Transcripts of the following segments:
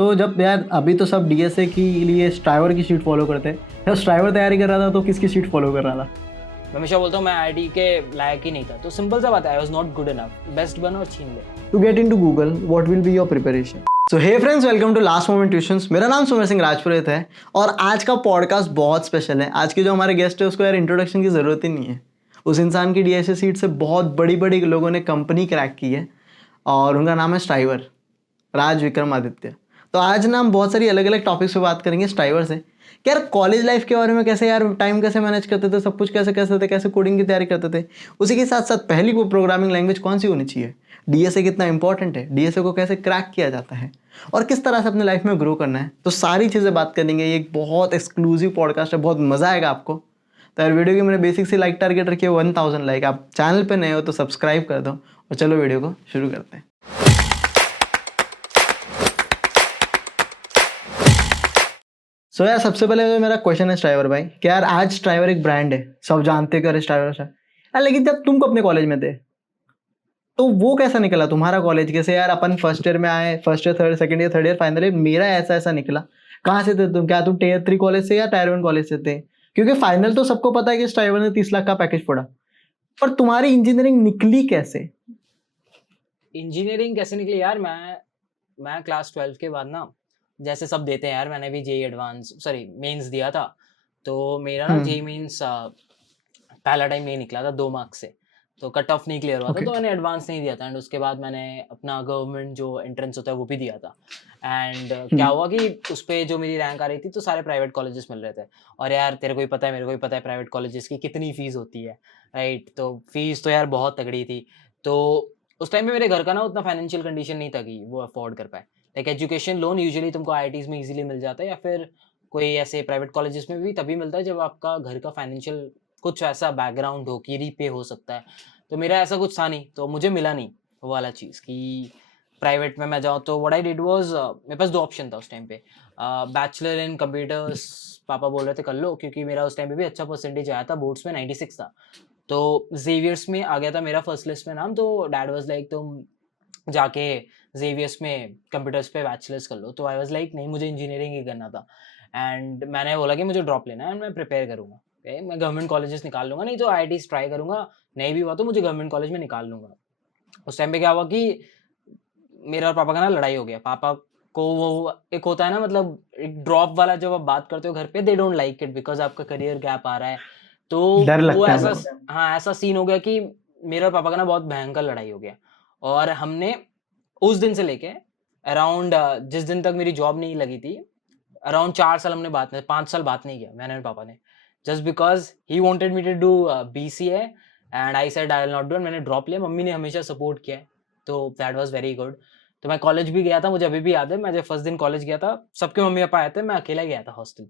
तो जब यार अभी तो सब डीएसए के लिए स्ट्राइवर की शीट फॉलो करते हैं, जब स्ट्राइवर तैयारी कर रहा था तो किसकी शीट फॉलो कर रहा था? मैं हमेशा बोलता हूँ मैं आईआईटी के लायक ही नहीं था, तो सिंपल सा बात है, I was not good enough, best बनो और छीन ले। To get into Google what will be your preparation? So hey friends, welcome to last moment tuitions. मेरा नाम सुमेर सिंह राजपुरोहित है और आज का पॉडकास्ट बहुत स्पेशल है। आज के जो हमारे गेस्ट है उसको यार इंट्रोडक्शन की ज़रूरत ही नहीं है। उस इंसान की डीएसए सीट से बहुत बड़ी बड़ी लोगों ने कंपनी क्रैक की है और उनका नाम है स्ट्राइवर, राज विक्रमादित्य। तो आज ना हम बहुत सारी अलग अलग टॉपिक्स पे बात करेंगे स्ट्राइवर से कि यार कॉलेज लाइफ के बारे में, कैसे यार टाइम कैसे मैनेज करते थे, सब कुछ कैसे कैसे थे, कैसे कोडिंग की तैयारी करते थे। उसी के साथ साथ पहली वो प्रोग्रामिंग लैंग्वेज कौन सी होनी चाहिए, डीएसए कितना इंपॉर्टेंट है, डीएसए को कैसे क्रैक किया जाता है और किस तरह से अपने लाइफ में ग्रो करना है। तो सारी चीज़ें बात करेंगे। ये एक बहुत एक्सक्लूसिव पॉडकास्ट है, बहुत मज़ा आएगा आपको। तो यार वीडियो की मैंने बेसिक सी लाइक टारगेट रखी है 1000 लाइक। आप चैनल पे नए हो तो सब्सक्राइब कर दो और चलो वीडियो को शुरू करते हैं। सो यार सबसे पहले तो मेरा क्वेश्चन है स्ट्राइवर भाई, कि यार आज स्ट्राइवर एक ब्रांड है, सब जानते कर स्ट्राइवर है यार, लेकिन जब तुम अपने कॉलेज में थे तो वो कैसा निकला तुम्हारा कॉलेज? कैसे यार अपन फर्स्ट ईयर में आए, first year third second year third year final year, मेरा ऐसा ऐसा निकला। कहाँ से थे तुम? क्या तुम टियर 3 कॉलेज से या टायर 1 कॉलेज से थे? क्योंकि फाइनल तो सबको पता है कि स्ट्राइवर ने 30 लाख का पैकेज पड़ा, पर तुम्हारी इंजीनियरिंग निकली कैसे? इंजीनियरिंग कैसे निकली यार, मैं क्लास 12 के बाद ना, जैसे सब देते हैं यार, मैंने भी जेई एडवांस सॉरी मेंस दिया था। तो मेरा ना जेई मेंस पहला टाइम नहीं निकला था 2 मार्क्स से, तो कट ऑफ नहीं क्लियर हुआ था, ओके। तो मैंने एडवांस नहीं दिया था। एंड उसके बाद मैंने अपना गवर्नमेंट जो एंट्रेंस होता है वो भी दिया था। एंड क्या हुआ कि उस पर जो मेरी रैंक आ रही थी तो सारे प्राइवेट कॉलेजेस मिल रहे थे। और यार तेरे को ही पता है, मेरे को ही पता है प्राइवेट कॉलेजेस की कितनी फ़ीस होती है, राइट? तो फीस तो यार बहुत तगड़ी थी। तो उस टाइम पे मेरे घर का ना उतना फाइनेंशियल कंडीशन नहीं था कि वो अफोर्ड कर पाए। लाइक एजुकेशन लोन यूजुअली तुमको आईआईटीज़ में इजीली मिल जाता है, या फिर कोई ऐसे प्राइवेट कॉलेजेस में भी तभी मिलता है जब आपका घर का फाइनेंशियल कुछ ऐसा बैकग्राउंड हो कि रीपे हो सकता है। तो मेरा ऐसा कुछ था नहीं, तो मुझे मिला नहीं वो वाला चीज़ कि प्राइवेट में मैं जाऊँ। तो व्हाट आई डिड वाज, मेरे पास 2 ऑप्शन था उस टाइम पे। बैचलर इन कंप्यूटर्स पापा बोल रहे थे कर लो, क्योंकि मेरा उस टाइम पे भी अच्छा परसेंटेज आया था, बोर्ड्स में 96 था। तो ज़ेवियर्स में आ गया था मेरा फर्स्ट लिस्ट में नाम। तो डैड वाज लाइक तुम जाके ज़ेवियर्स में कंप्यूटर्स पे बैचलर्स कर लो। तो आई वाज लाइक नहीं, मुझे इंजीनियरिंग ही करना था। एंड मैंने बोला कि मुझे ड्रॉप लेना है एंड मैं प्रिपेयर करूँगा। मैं गवर्नमेंट कॉलेजेस निकाल लूँगा, नहीं तो आईआईटीज़ ट्राई करूँगा, नहीं भी हुआ तो मुझे गवर्नमेंट कॉलेज में निकाल लूँगा। उस टाइम पे क्या हुआ कि मेरा और पापा का ना लड़ाई हो गया। पापा को वो एक होता है ना, मतलब एक ड्रॉप वाला, जब आप बात करते हो घर पे, they don't like it because आपका करियर गैप आ रहा है। तो डर वो लगता है ऐसा बहुत। हाँ, ऐसा सीन हो गया कि मेरे और पापा का ना बहुत भयंकर लड़ाई हो गया। और हमने उस दिन से लेके अराउंड जिस दिन तक मेरी जॉब नहीं लगी थी, अराउंड 4 साल हमने बात नहीं, 5 साल बात नहीं किया मैंने और पापा ने। Just because he wanted me to do BCA and I said I will not do, and मैंने ड्रॉप लिया। मम्मी ने हमेशा सपोर्ट किया है, तो दैट वाज़ वेरी गुड। तो मैं कॉलेज भी गया था, मुझे अभी भी याद है, मैं जब फर्स्ट दिन कॉलेज गया था, सबके मम्मी-पापा आए थे, मैं अकेला गया था हॉस्टल।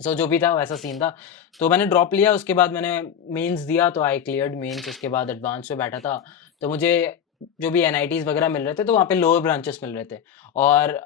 सो जो भी था वैसा सीन था। तो मैंने ड्रॉप लिया, उसके बाद मैंने मेंस दिया, तो आई क्लियर्ड मेंस। उसके बाद एडवांस में बैठा था, तो मुझे जो भी एनआईटीज़ वगैरह मिल रहे थे, तो वहाँ पे लोअर ब्रांचेस मिल रहे थे। और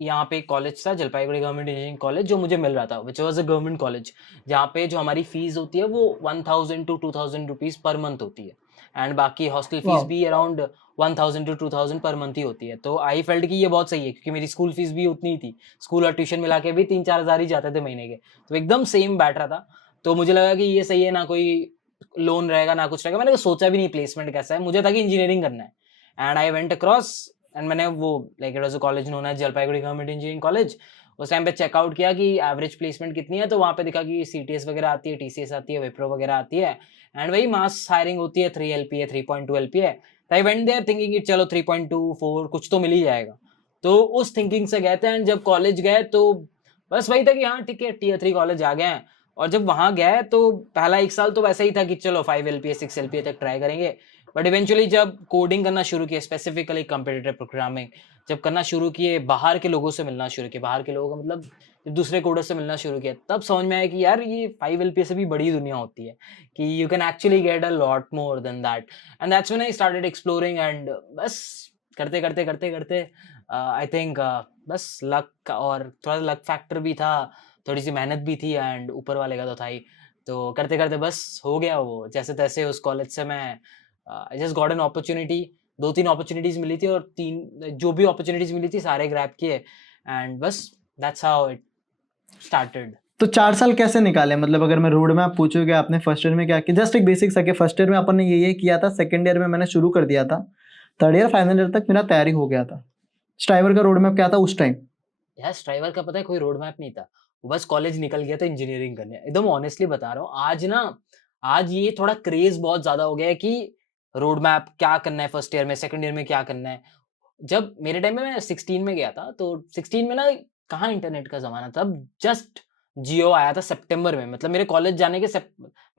यहाँ पे एक कॉलेज था, जलपाईगुड़ी गवर्नमेंट इंजीनियरिंग कॉलेज, जो मुझे मिल रहा था, which was a government college, जहाँ पे जो हमारी फीस होती है वो 1000 टू 2000 रुपीज़ पर मंथ होती है। एंड बाकी हॉस्टल फीस वाह। भी अराउंड 1000 टू 2000 पर मंथ ही होती है। तो आई फेल्ट कि ये बहुत सही है, क्योंकि मेरी स्कूल फीस भी उतनी ही थी। स्कूल और ट्यूशन मिला के भी 3-4 हज़ार ही जाते थे महीने के। तो एकदम सेम बैठ रहा था। तो मुझे लगा कि ये सही है, ना कोई लोन रहेगा ना कुछ रहेगा। मैंने सोचा भी नहीं प्लेसमेंट कैसा है, मुझे था कि इंजीनियरिंग करना है। And I went across and मैंने वो, like it was a college known as Jalpaiguri government engineering college. उस टाइम पे चेकआउट किया कि एवरेज प्लेसमेंट कितनी है, तो वहाँ पे दिखा कि सीटीएस वगैरह आती है, टीसीएस आती है, विप्रो वगैरह आती है, एंड वही मास हायरिंग होती है, 3 एलपीए 3.2 एलपीए। तो आई वेंट देयर थिंकिंग कि चलो 3.24 कुछ तो मिल ही जाएगा। तो उस थिंकिंग से गए थे। एंड जब कॉलेज गए तो बस वही था कि हाँ ठीक है, टीयर 3 कॉलेज आ गए हैं। और जब वहाँ गए तो पहला 1 साल तो वैसा ही था कि चलो 5 एलपीए 6 एलपीए तक ट्राई करेंगे। बट इवेंचुअली जब कोडिंग करना शुरू किया, स्पेसिफिकली कंप्यूटर प्रोग्रामिंग जब करना शुरू किए, बाहर के लोगों से मिलना शुरू किया, बाहर के लोगों का मतलब जब दूसरे कोडर से मिलना शुरू किया, तब समझ में आया कि यार ये 5 एलपीए से भी बड़ी दुनिया होती है, कि you can actually get a lot more than that. And that's when I started exploring. And बस करते करते करते करते आई थिंक बस लक, और थोड़ा लक फैक्टर भी था, थोड़ी सी मेहनत भी थी, एंड ऊपर वाले का तो था ही। तो करते करते बस हो गया वो जैसे तैसे। उस कॉलेज से मैं I just got an opportunity. 2-3 opportunities मिली थी, और 3 जो भी अपॉर्चुनिटीज़ मिली थी सारे ग्रैब किए। एंड बस दैट्स हाउ इट स्टार्टेड। तो 4 साल कैसे निकाले? मतलब अगर मैं रोड मैप पूछूं कि आपने फर्स्ट ईयर में क्या किया, जस्ट एक बेसिक सा कि फर्स्ट ईयर में अपन ने ये किया था, सेकंड ईयर में मैंने शुरू कर दिया था, थर्ड ईयर फाइनल ईयर तक मेरा तैयारी हो गया था। स्ट्राइवर का रोड मैप क्या था उस टाइम? यार स्ट्राइवर का पता है कोई रोड मैप नहीं था, वो बस कॉलेज निकल गया था इंजीनियरिंग करने। एकदम ऑनेस्टली बता रहा हूँ, आज ये थोड़ा क्रेज बहुत ज्यादा हो गया है कि रोड मैप क्या करना है फर्स्ट ईयर में, सेकंड ईयर में क्या करना है। जब मेरे टाइम में मैं 16 में गया था, तो 16 में ना कहाँ इंटरनेट का ज़माना था, तब जस्ट जियो आया था सितंबर में। मतलब मेरे कॉलेज जाने के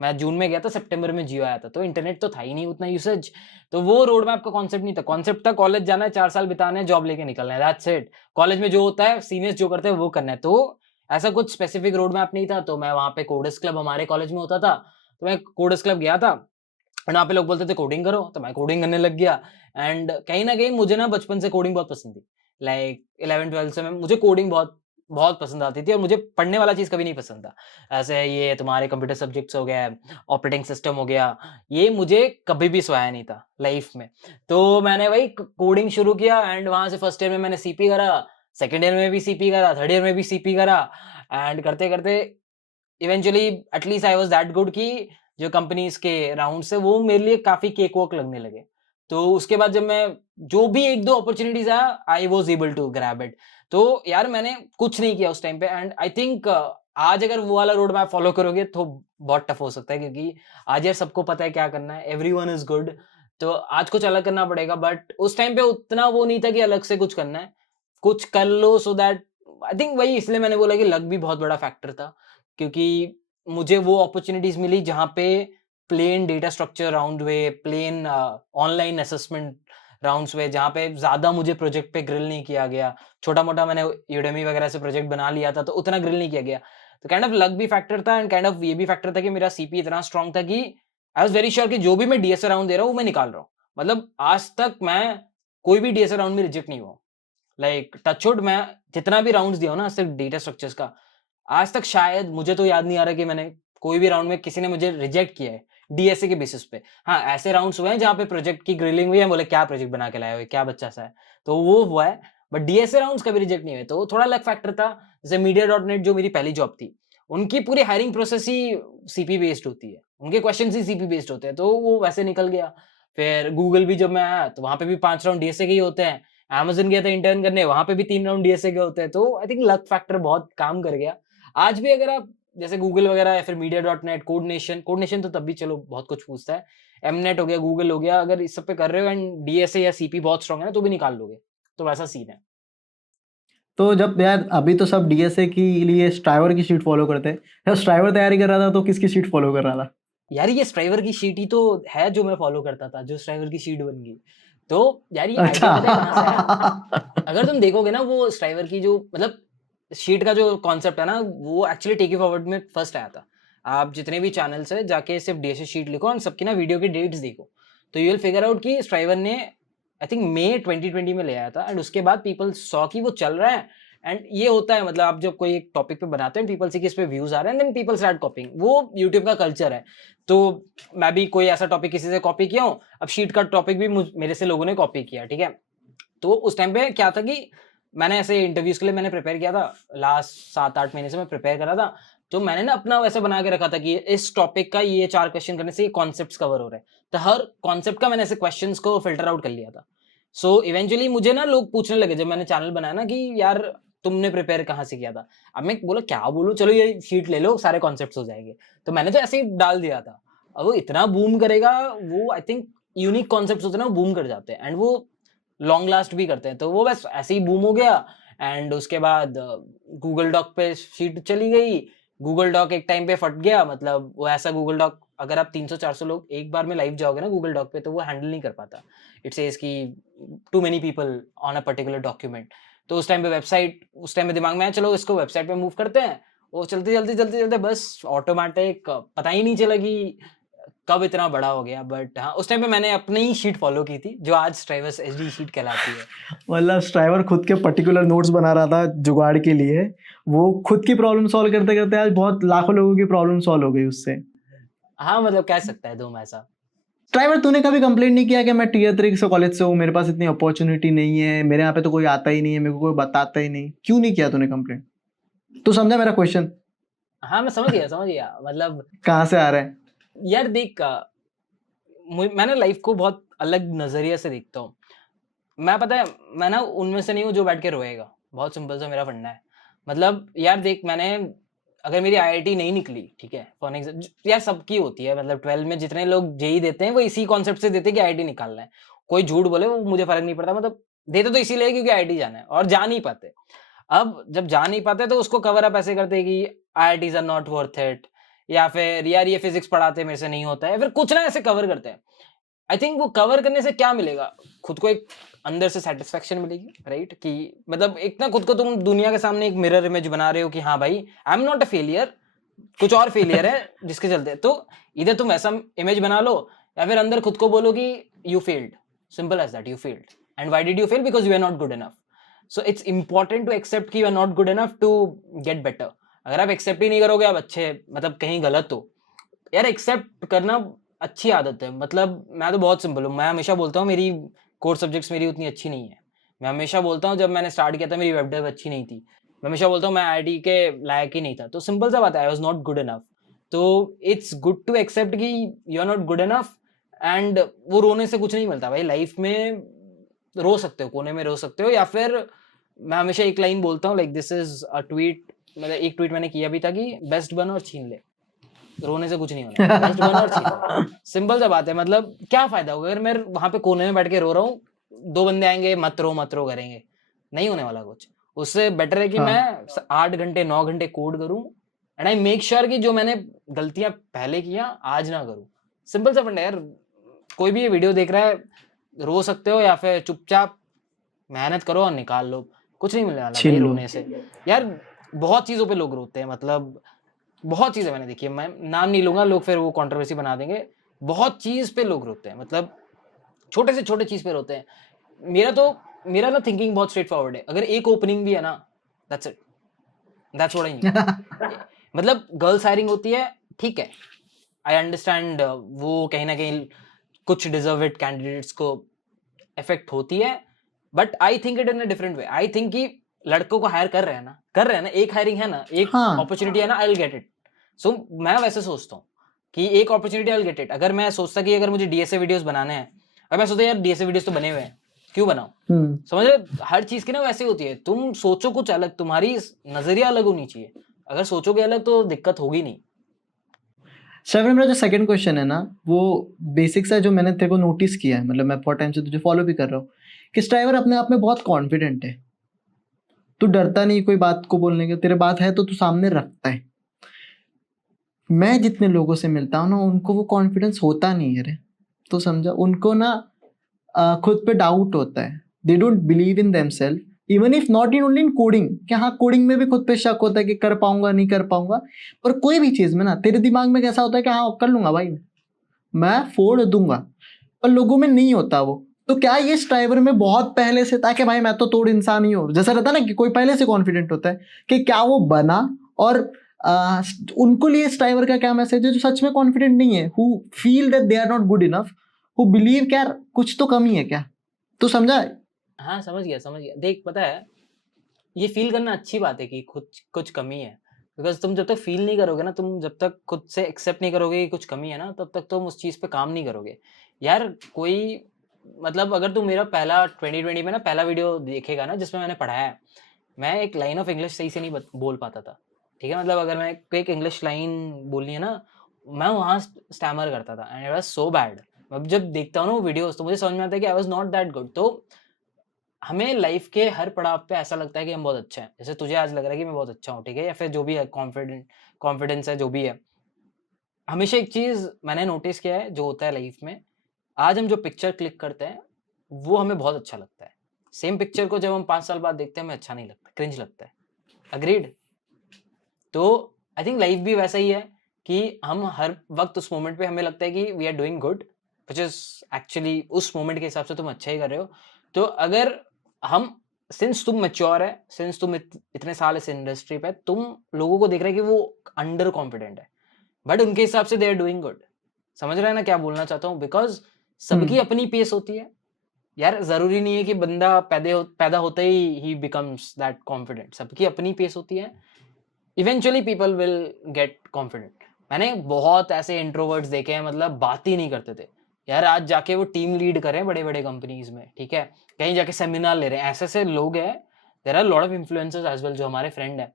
मैं जून में गया था, सितंबर में जियो आया था, तो इंटरनेट तो था ही नहीं उतना यूसेज। तो वो रोड मैप का कॉन्सेप्ट नहीं था। कॉन्सेप्ट था कॉलेज जाना है, 4 साल बिताने हैं, जॉब लेके निकलना है, दैट्स इट। कॉलेज में जो होता है, सीनियर्स जो करते हैं वो करना है। तो ऐसा कुछ स्पेसिफिक रोड मैप नहीं था। तो मैं वहाँ पे कोडर्स क्लब हमारे कॉलेज में होता था, तो मैं कोडर्स क्लब गया था। और वहाँ पे लोग बोलते थे कोडिंग करो, तो मैं कोडिंग करने लग गया। एंड कहीं न कहीं मुझे ना बचपन से कोडिंग बहुत पसंद थी। लाइक 11th-12th से मैं मुझे कोडिंग बहुत बहुत पसंद आती थी, और मुझे पढ़ने वाला चीज़ कभी नहीं पसंद था। ऐसे ये तुम्हारे कंप्यूटर सब्जेक्ट्स हो गया, ऑपरेटिंग सिस्टम हो गया, ये मुझे कभी भी सुहाया नहीं था लाइफ में। तो मैंने वही कोडिंग शुरू किया, एंड वहाँ से फर्स्ट ईयर में मैंने सीपी करा, सेकंड ईयर में भी सीपी करा, थर्ड ईयर में भी सीपी करा। एंड करते-करते eventually at least I was that good कि जो कंपनीज़ के राउंड्स है वो मेरे लिए काफ़ी केक वॉक लगने लगे। तो उसके बाद जब मैं जो भी 1-2 अपॉर्च्युनिटीज़ आया, I was able to grab it. तो यार मैंने कुछ नहीं किया उस टाइम पे, एंड आई थिंक आज अगर वो वाला रोड मैप फॉलो करोगे तो बहुत टफ हो सकता है, क्योंकि आज यार सबको पता है क्या करना है, एवरीवन इज़ गुड। तो आज कुछ अलग करना पड़ेगा, बट उस टाइम पे उतना वो नहीं था कि अलग से कुछ करना है। कुछ कर लो सो दैट आई थिंक वही इसलिए मैंने बोला कि लक भी बहुत बड़ा फैक्टर था। क्योंकि मुझे वो अपॉर्च्युनिटीज़ मिली जहाँ पे प्लेन डेटा स्ट्रक्चर राउंड हुए, प्लेन ऑनलाइन असेसमेंट राउंड्स हुए, जहाँ पे ज़्यादा मुझे प्रोजेक्ट पे ग्रिल नहीं किया गया। छोटा-मोटा मैंने यूडेमी वगैरह से प्रोजेक्ट बना लिया था, तो उतना ग्रिल नहीं किया गया। तो काइंड ऑफ लक भी फैक्टर था, एंड काइंड ऑफ ये भी फैक्टर था कि मेरा सीपी इतना स्ट्रॉन्ग था कि आई वाज़ वेरी श्योर कि जो भी मैं डीएसए राउंड दे रहा हूँ, वो मैं निकाल रहा हूँ। मतलब आज तक मैं कोई भी डीएसए राउंड में रिजेक्ट नहीं हुआ हूँ। लाइक टच वुड, मैं जितना भी राउंड्स दिया हूँ ना सिर्फ डेटा स्ट्रक्चर्स का, आज तक शायद मुझे तो याद नहीं आ रहा कि मैंने कोई भी राउंड में किसी ने मुझे रिजेक्ट किया है डीएसए के बेसिस पे। हाँ, ऐसे राउंड्स हुए हैं जहाँ पे प्रोजेक्ट की ग्रिलिंग हुई है, बोले क्या प्रोजेक्ट बना के लाए हो, क्या बच्चा सा है, तो वो हुआ है। बट डीएसए राउंड्स कभी रिजेक्ट नहीं हुए, तो थोड़ा लक फैक्टर था। जैसे मीडिया डॉट नेट जो मेरी पहली जॉब थी, उनकी पूरी हायरिंग प्रोसेस ही सीपी बेस्ड होती है, उनके क्वेश्चन ही सीपी बेस्ड होते हैं, तो वो वैसे निकल गया। फिर गूगल भी जब मैं आया, तो वहाँ पे भी 5 राउंड डीएसए के ही होते हैं। अमेज़न गया था इंटर्न करने, वहाँ पे भी 3 राउंड डीएसए के होते हैं, तो आई थिंक लक फैक्टर बहुत काम कर गया। आज भी अगर आप जैसे गूगल वगैरह या फिर media dot net, code nation तो तब भी चलो बहुत कुछ पूछता है। एमनेट हो गया, गूगल हो गया, अगर इस सब पे कर रहे हो एंड डीएसए या सीपी बहुत स्ट्रांग है ना, तो भी निकाल लोगे। तो वैसा सीन है। तो जब यार अभी तो सब डीएसए के लिए स्ट्राइवर की शीट फॉलो करते हैं, जब स्ट्राइवर तैयारी कर रहा था तो किसकी शीट फॉलो कर रहा था? यार ये स्ट्राइवर की शीट ही तो है जो मैं फॉलो करता था, जो स्ट्राइवर की शीट बन गई। तो यार ये अच्छा। आइडिया पता है कहाँ से आया? अगर तुम देखोगे ना वो स्ट्राइवर की जो मतलब शीट का जो कॉन्सेप्ट है ना, वो एक्चुअली टेक यू फॉरवर्ड में फर्स्ट आया था। आप जितने भी चैनल्स है जाके सिर्फ डीएसए शीट लिखो और सबकी ना वीडियो की डेट्स देखो, तो यू विल फिगर आउट कि स्ट्राइवर ने आई थिंक मई 2020 में ले आया था, एंड उसके बाद पीपल सॉ कि वो चल रहा है। एंड ये होता है, मतलब आप जब कोई एक टॉपिक पे बनाते हैं, पीपल से कि इस पे व्यूज आ रहे हैं, देन पीपल स्टार्ट कॉपिंग, वो यूट्यूब का कल्चर है। तो मैं भी कोई ऐसा टॉपिक किसी से कॉपी किया हूँ, अब शीट का टॉपिक भी मेरे से लोगों ने कॉपी किया, ठीक है। तो उस टाइम पे क्या था कि मैंने ऐसे इंटरव्यूज के लिए मैंने प्रिपेयर किया था, लास्ट 7-8 महीने से मैं प्रिपेयर कर रहा था। तो मैंने ना अपना वैसा बना के रखा था कि इस टॉपिक का ये 4 क्वेश्चन करने से ये कॉन्सेप्ट्स कवर हो रहे हैं, तो हर कॉन्सेप्ट का मैंने ऐसे क्वेश्चंस को फिल्टर आउट कर लिया था। सो इवेंचुअली मुझे ना लोग पूछने लगे जब मैंने चैनल बनाया ना कि यार तुमने प्रिपेयर कहाँ से किया था। अब मैं बोला क्या बोलूं, चलो ये शीट ले लो, सारे कॉन्सेप्ट्स हो जाएंगे। तो मैंने तो ऐसे ही डाल दिया था। अब वो इतना बूम करेगा, वो आई थिंक यूनिक कॉन्सेप्ट्स होते हैं ना, वो बूम कर जाते हैं, एंड वो लॉन्ग लास्ट भी करते हैं। तो वो बस ऐसे ही बूम हो गया, एंड उसके बाद गूगल डॉक पे शीट चली गई। गूगल डॉक एक टाइम पे फट गया, मतलब वो ऐसा गूगल डॉक, अगर आप 300-400 लोग एक बार में लाइव जाओगे ना गूगल डॉक पे, तो वो हैंडल नहीं कर पाता। इट सेज कि too many people on a particular document. तो उस टाइम पे वेबसाइट, उस टाइम पे दिमाग में आया चलो इसको वेबसाइट पे मूव करते हैं। वो चलते बस ऑटोमेटिक पता ही नहीं चला कि कब इतना बड़ा हो गया। बट हाँ, उस टाइम पे मैंने अपनी ही शीट फॉलो की थी, जो आज स्ट्राइवर्स एचडी शीट कहलाती है। मतलब स्ट्राइवर खुद के पर्टिकुलर नोट्स बना रहा था जुगाड़ के लिए, वो खुद की प्रॉब्लम सॉल्व करते करते आज बहुत लाखों लोगों की प्रॉब्लम सॉल्व हो गई उससे। हाँ, मतलब कह सकता है तुम ऐसा। ड्राइवर तूने कभी कंप्लेंट नहीं किया कि मैं टीयर 3 से कॉलेज से हूँ, मेरे पास इतनी अपॉर्चुनिटी नहीं है, मेरे यहाँ पे तो कोई आता ही नहीं है, मेरे को कोई बताता ही नहीं? क्यों नहीं किया तूने कंप्लेंट? तू समझा मेरा क्वेश्चन हाँ मैं समझ गया मतलब कहाँ से आ रहा है? यार देख मैं ना लाइफ को बहुत अलग नजरिए से देखता हूँ। मैं पता है मैं ना उनमें से नहीं हूँ जो बैठ के रोएगा। बहुत सिंपल सा मेरा फंडा है। मतलब यार देख मैंने अगर मेरी आईआईटी नहीं निकली, ठीक है, फॉर एग्जाम्पल यार सबकी होती है, मतलब 12 में जितने लोग जेई देते हैं वो इसी कॉन्सेप्ट से देते हैं कि आईआईटी निकालना है। कोई झूठ बोले वो मुझे फर्क नहीं पड़ता, मतलब देते तो इसीलिए क्योंकि आईआईटी जाना है और जा नहीं पाते। अब जब जा नहीं पाते तो उसको कवर अप ऐसे करते हैं कि IITs are not worth it, या फिर यार ये फिजिक्स पढ़ाते मेरे से नहीं होता है, फिर कुछ ना ऐसे कवर करते हैं। आई थिंक वो कवर करने से क्या मिलेगा, खुद को एक अंदर से सेटिस्फेक्शन मिलेगी, राइट? कि मतलब एक ना खुद को तुम दुनिया के सामने एक मिरर इमेज बना रहे हो कि हाँ भाई आई एम नॉट अ फेलियर, कुछ और फेलियर है जिसके चलते। तो इधर तुम ऐसा इमेज बना लो या फिर अंदर खुद को बोलो कि you failed, simple as that, you failed. And why did you fail? Because you are not good enough. So it's important to accept कि you are not good enough to get better. अगर आप accept ही नहीं करोगे आप अच्छे मतलब कहीं गलत हो, यार एक्सेप्ट करना अच्छी आदत है। मतलब मैं तो बहुत सिंपल हूँ, मैं हमेशा बोलता हूँ मेरी कोर सब्जेक्ट्स मेरी उतनी अच्छी नहीं है। मैं हमेशा बोलता हूँ जब मैंने स्टार्ट किया था मेरी वेब डेव अच्छी नहीं थी, मैं हमेशा बोलता हूँ मैं आईआईटी के लायक ही नहीं था। तो सिंपल सा बात है, I was not good enough. तो इट्स गुड टू एक्सेप्ट कि you are not good enough. And वो रोने से कुछ नहीं मिलता भाई लाइफ में। रो सकते हो, कोने में रो सकते हो, या फिर मैं हमेशा एक लाइन बोलता हूँ like this is a tweet, मतलब एक ट्वीट मैंने किया भी था कि बेस्ट बनो और छीन ले, रोने से कुछ नहीं होना, बेस्ट बनो और छीन ले। सिंपल सा बात है, मतलब क्या फायदा होगा अगर मैं वहां पे कोने में बैठ के रो रहा हूँ, 2 बंदे आएंगे मत रो करेंगे, नहीं होने वाला कुछ। उससे बेटर है कि मैं 8 घंटे 9 घंटे कोड करूं एंड आई मेक श्योर कि जो मैंने गलतियां पहले किया आज ना करूं। सिंपल सा फंडा यार। कोई भी ये वीडियो देख रहा है, रो सकते हो या फिर चुपचाप मेहनत करो और निकाल लो, कुछ नहीं मिलने वाला भाई छीन लो। रोने से। यार बहुत चीजों पे लोग रोते हैं, मतलब बहुत चीजें मैंने देखी है, मैं नाम नहीं लूंगा, लोग फिर वो कंट्रोवर्सी बना देंगे। बहुत चीज पे लोग रोते हैं, मतलब छोटे से छोटे चीज पे रोते हैं। मेरा ना थिंकिंग बहुत स्ट्रेट फॉरवर्ड है, अगर एक ओपनिंग भी है ना, that's it, that's what I need. मतलब गर्ल्स हायरिंग होती है, ठीक है, आई अंडरस्टैंड, वो कहीं ना कहीं कुछ डिजर्वेड कैंडिडेट्स को इफेक्ट होती है, but I think it in a different way. I think कि लड़कों को हायर कर रहे हैं ना, एक हायरिंग है ना, एक हाँ। अपॉर्चुनिटी है ना, आई विल गेट इट। सो मैं वैसे सोचता हूँ कि एक opportunity I will get it. अगर मैं सोचता कि अगर मुझे डीएसए वीडियोस बनाने हैं, अगर मैं सोचता यार डीएसए वीडियोस तो बने हुए हैं, क्यों बनाऊं? समझ रहे? हर चीज की ना वैसे होती है, तुम सोचो कुछ अलग, तुम्हारी नजरिया अलग होनी चाहिए। अगर सोचोगे अलग तो दिक्कत होगी नहीं। श्रवण, मेरा जो सेकंड क्वेश्चन है ना, वो बेसिक्स है जो मैंने तेरे को नोटिस किया है, मतलब मैं बहुत टाइम से तुझे फॉलो भी कर रहा हूँ, कि ड्राइवर अपने आप में बहुत कॉन्फिडेंट है। तू डरता नहीं कोई बात को बोलने के, तेरे बात है तो तू सामने रखता है। मैं जितने लोगों से मिलता हूँ ना, उनको वो कॉन्फिडेंस होता नहीं है रे। तो समझा, उनको ना खुद पे डाउट होता है। They don't believe in themselves, even if not in only in coding, कि हाँ कोडिंग में भी खुद पे शक होता है कि कर पाऊंगा नहीं कर पाऊंगा, पर कोई भी चीज में ना तेरे दिमाग में कैसा होता है कि हाँ कर लूंगा भाई, मैं फोड़ दूंगा, पर लोगों में नहीं होता वो। तो क्या ये ड्राइवर में बहुत पहले से था कि भाई मैं तो तोड़ इंसान ही हूँ, जैसा रहता ना कि कोई पहले से कॉन्फिडेंट होता है, कि क्या वो बना? और उनको लिए इस ड्राइवर का क्या मैसेज है जो सच में कॉन्फिडेंट नहीं है, who feel that they are not good enough, who believe कि यार कुछ तो कमी है क्या? तो समझा? हाँ समझ गया। देख पता है, ये फील करना अच्छी बात है कि कुछ कुछ कमी है, बिकॉज तुम जब तक फील नहीं करोगे ना, तुम जब तक खुद से एक्सेप्ट नहीं करोगे कि कुछ कमी है ना, तब तक तुम उस चीज पे काम नहीं करोगे। यार कोई मतलब अगर तुम मेरा पहला 2020 में ना पहला वीडियो देखेगा ना जिसमें मैंने पढ़ाया है, मैं एक लाइन ऑफ इंग्लिश सही से नहीं बोल पाता था, ठीक है? मतलब अगर मैं एक इंग्लिश लाइन बोलनी है ना, मैं वहाँ स्टैमर करता था and it was so bad. अब जब देखता हूँ ना वो वीडियोस तो मुझे समझ में आता है कि आई वाज नॉट दैट गुड। तो हमें लाइफ के हर पड़ाव पे ऐसा लगता है कि हम बहुत अच्छा है, जैसे तुझे आज लग रहा है कि मैं बहुत अच्छा हूँ, ठीक है, या फिर जो भी है कॉन्फिडेंस है जो भी है। हमेशा एक चीज मैंने नोटिस किया है जो होता है लाइफ में, आज हम जो पिक्चर क्लिक करते हैं वो हमें बहुत अच्छा लगता है, सेम पिक्चर को जब हम 5 साल बाद देखते हैं हमें अच्छा नहीं लगता, क्रिंज लगता है। अग्रीड? तो आई थिंक लाइफ भी वैसा ही है कि हम हर वक्त उस मोमेंट पे हमें लगता है कि we are doing good, which is actually उस मोमेंट के हिसाब से तुम अच्छा ही कर रहे हो। तो अगर हम सिंस तुम मैच्योर है, सिंस तुम इतने साल इस इंडस्ट्री पे, तुम लोगों को देख रहे हैं कि वो अंडर कॉन्फिडेंट है, बट उनके हिसाब से दे आर डूइंग गुड। समझ रहे हैं ना क्या बोलना चाहता हूँ? बिकॉज सबकी अपनी पेस होती है यार, जरूरी नहीं है कि बंदा पैदा होते ही बिकम्स दैट कॉन्फिडेंट। सबकी अपनी पेस होती है, eventually people will get confident. मैंने बहुत ऐसे इंट्रोवर्ट्स देखे हैं, मतलब बात ही नहीं करते थे यार, आज जाके वो टीम लीड कर रहे हैं बड़े बड़े कंपनीज में, ठीक है, कहीं जाके सेमिनार ले रहे हैं, ऐसे ऐसे लोग हैं। There are lot of influencers as well, जो हमारे फ्रेंड है,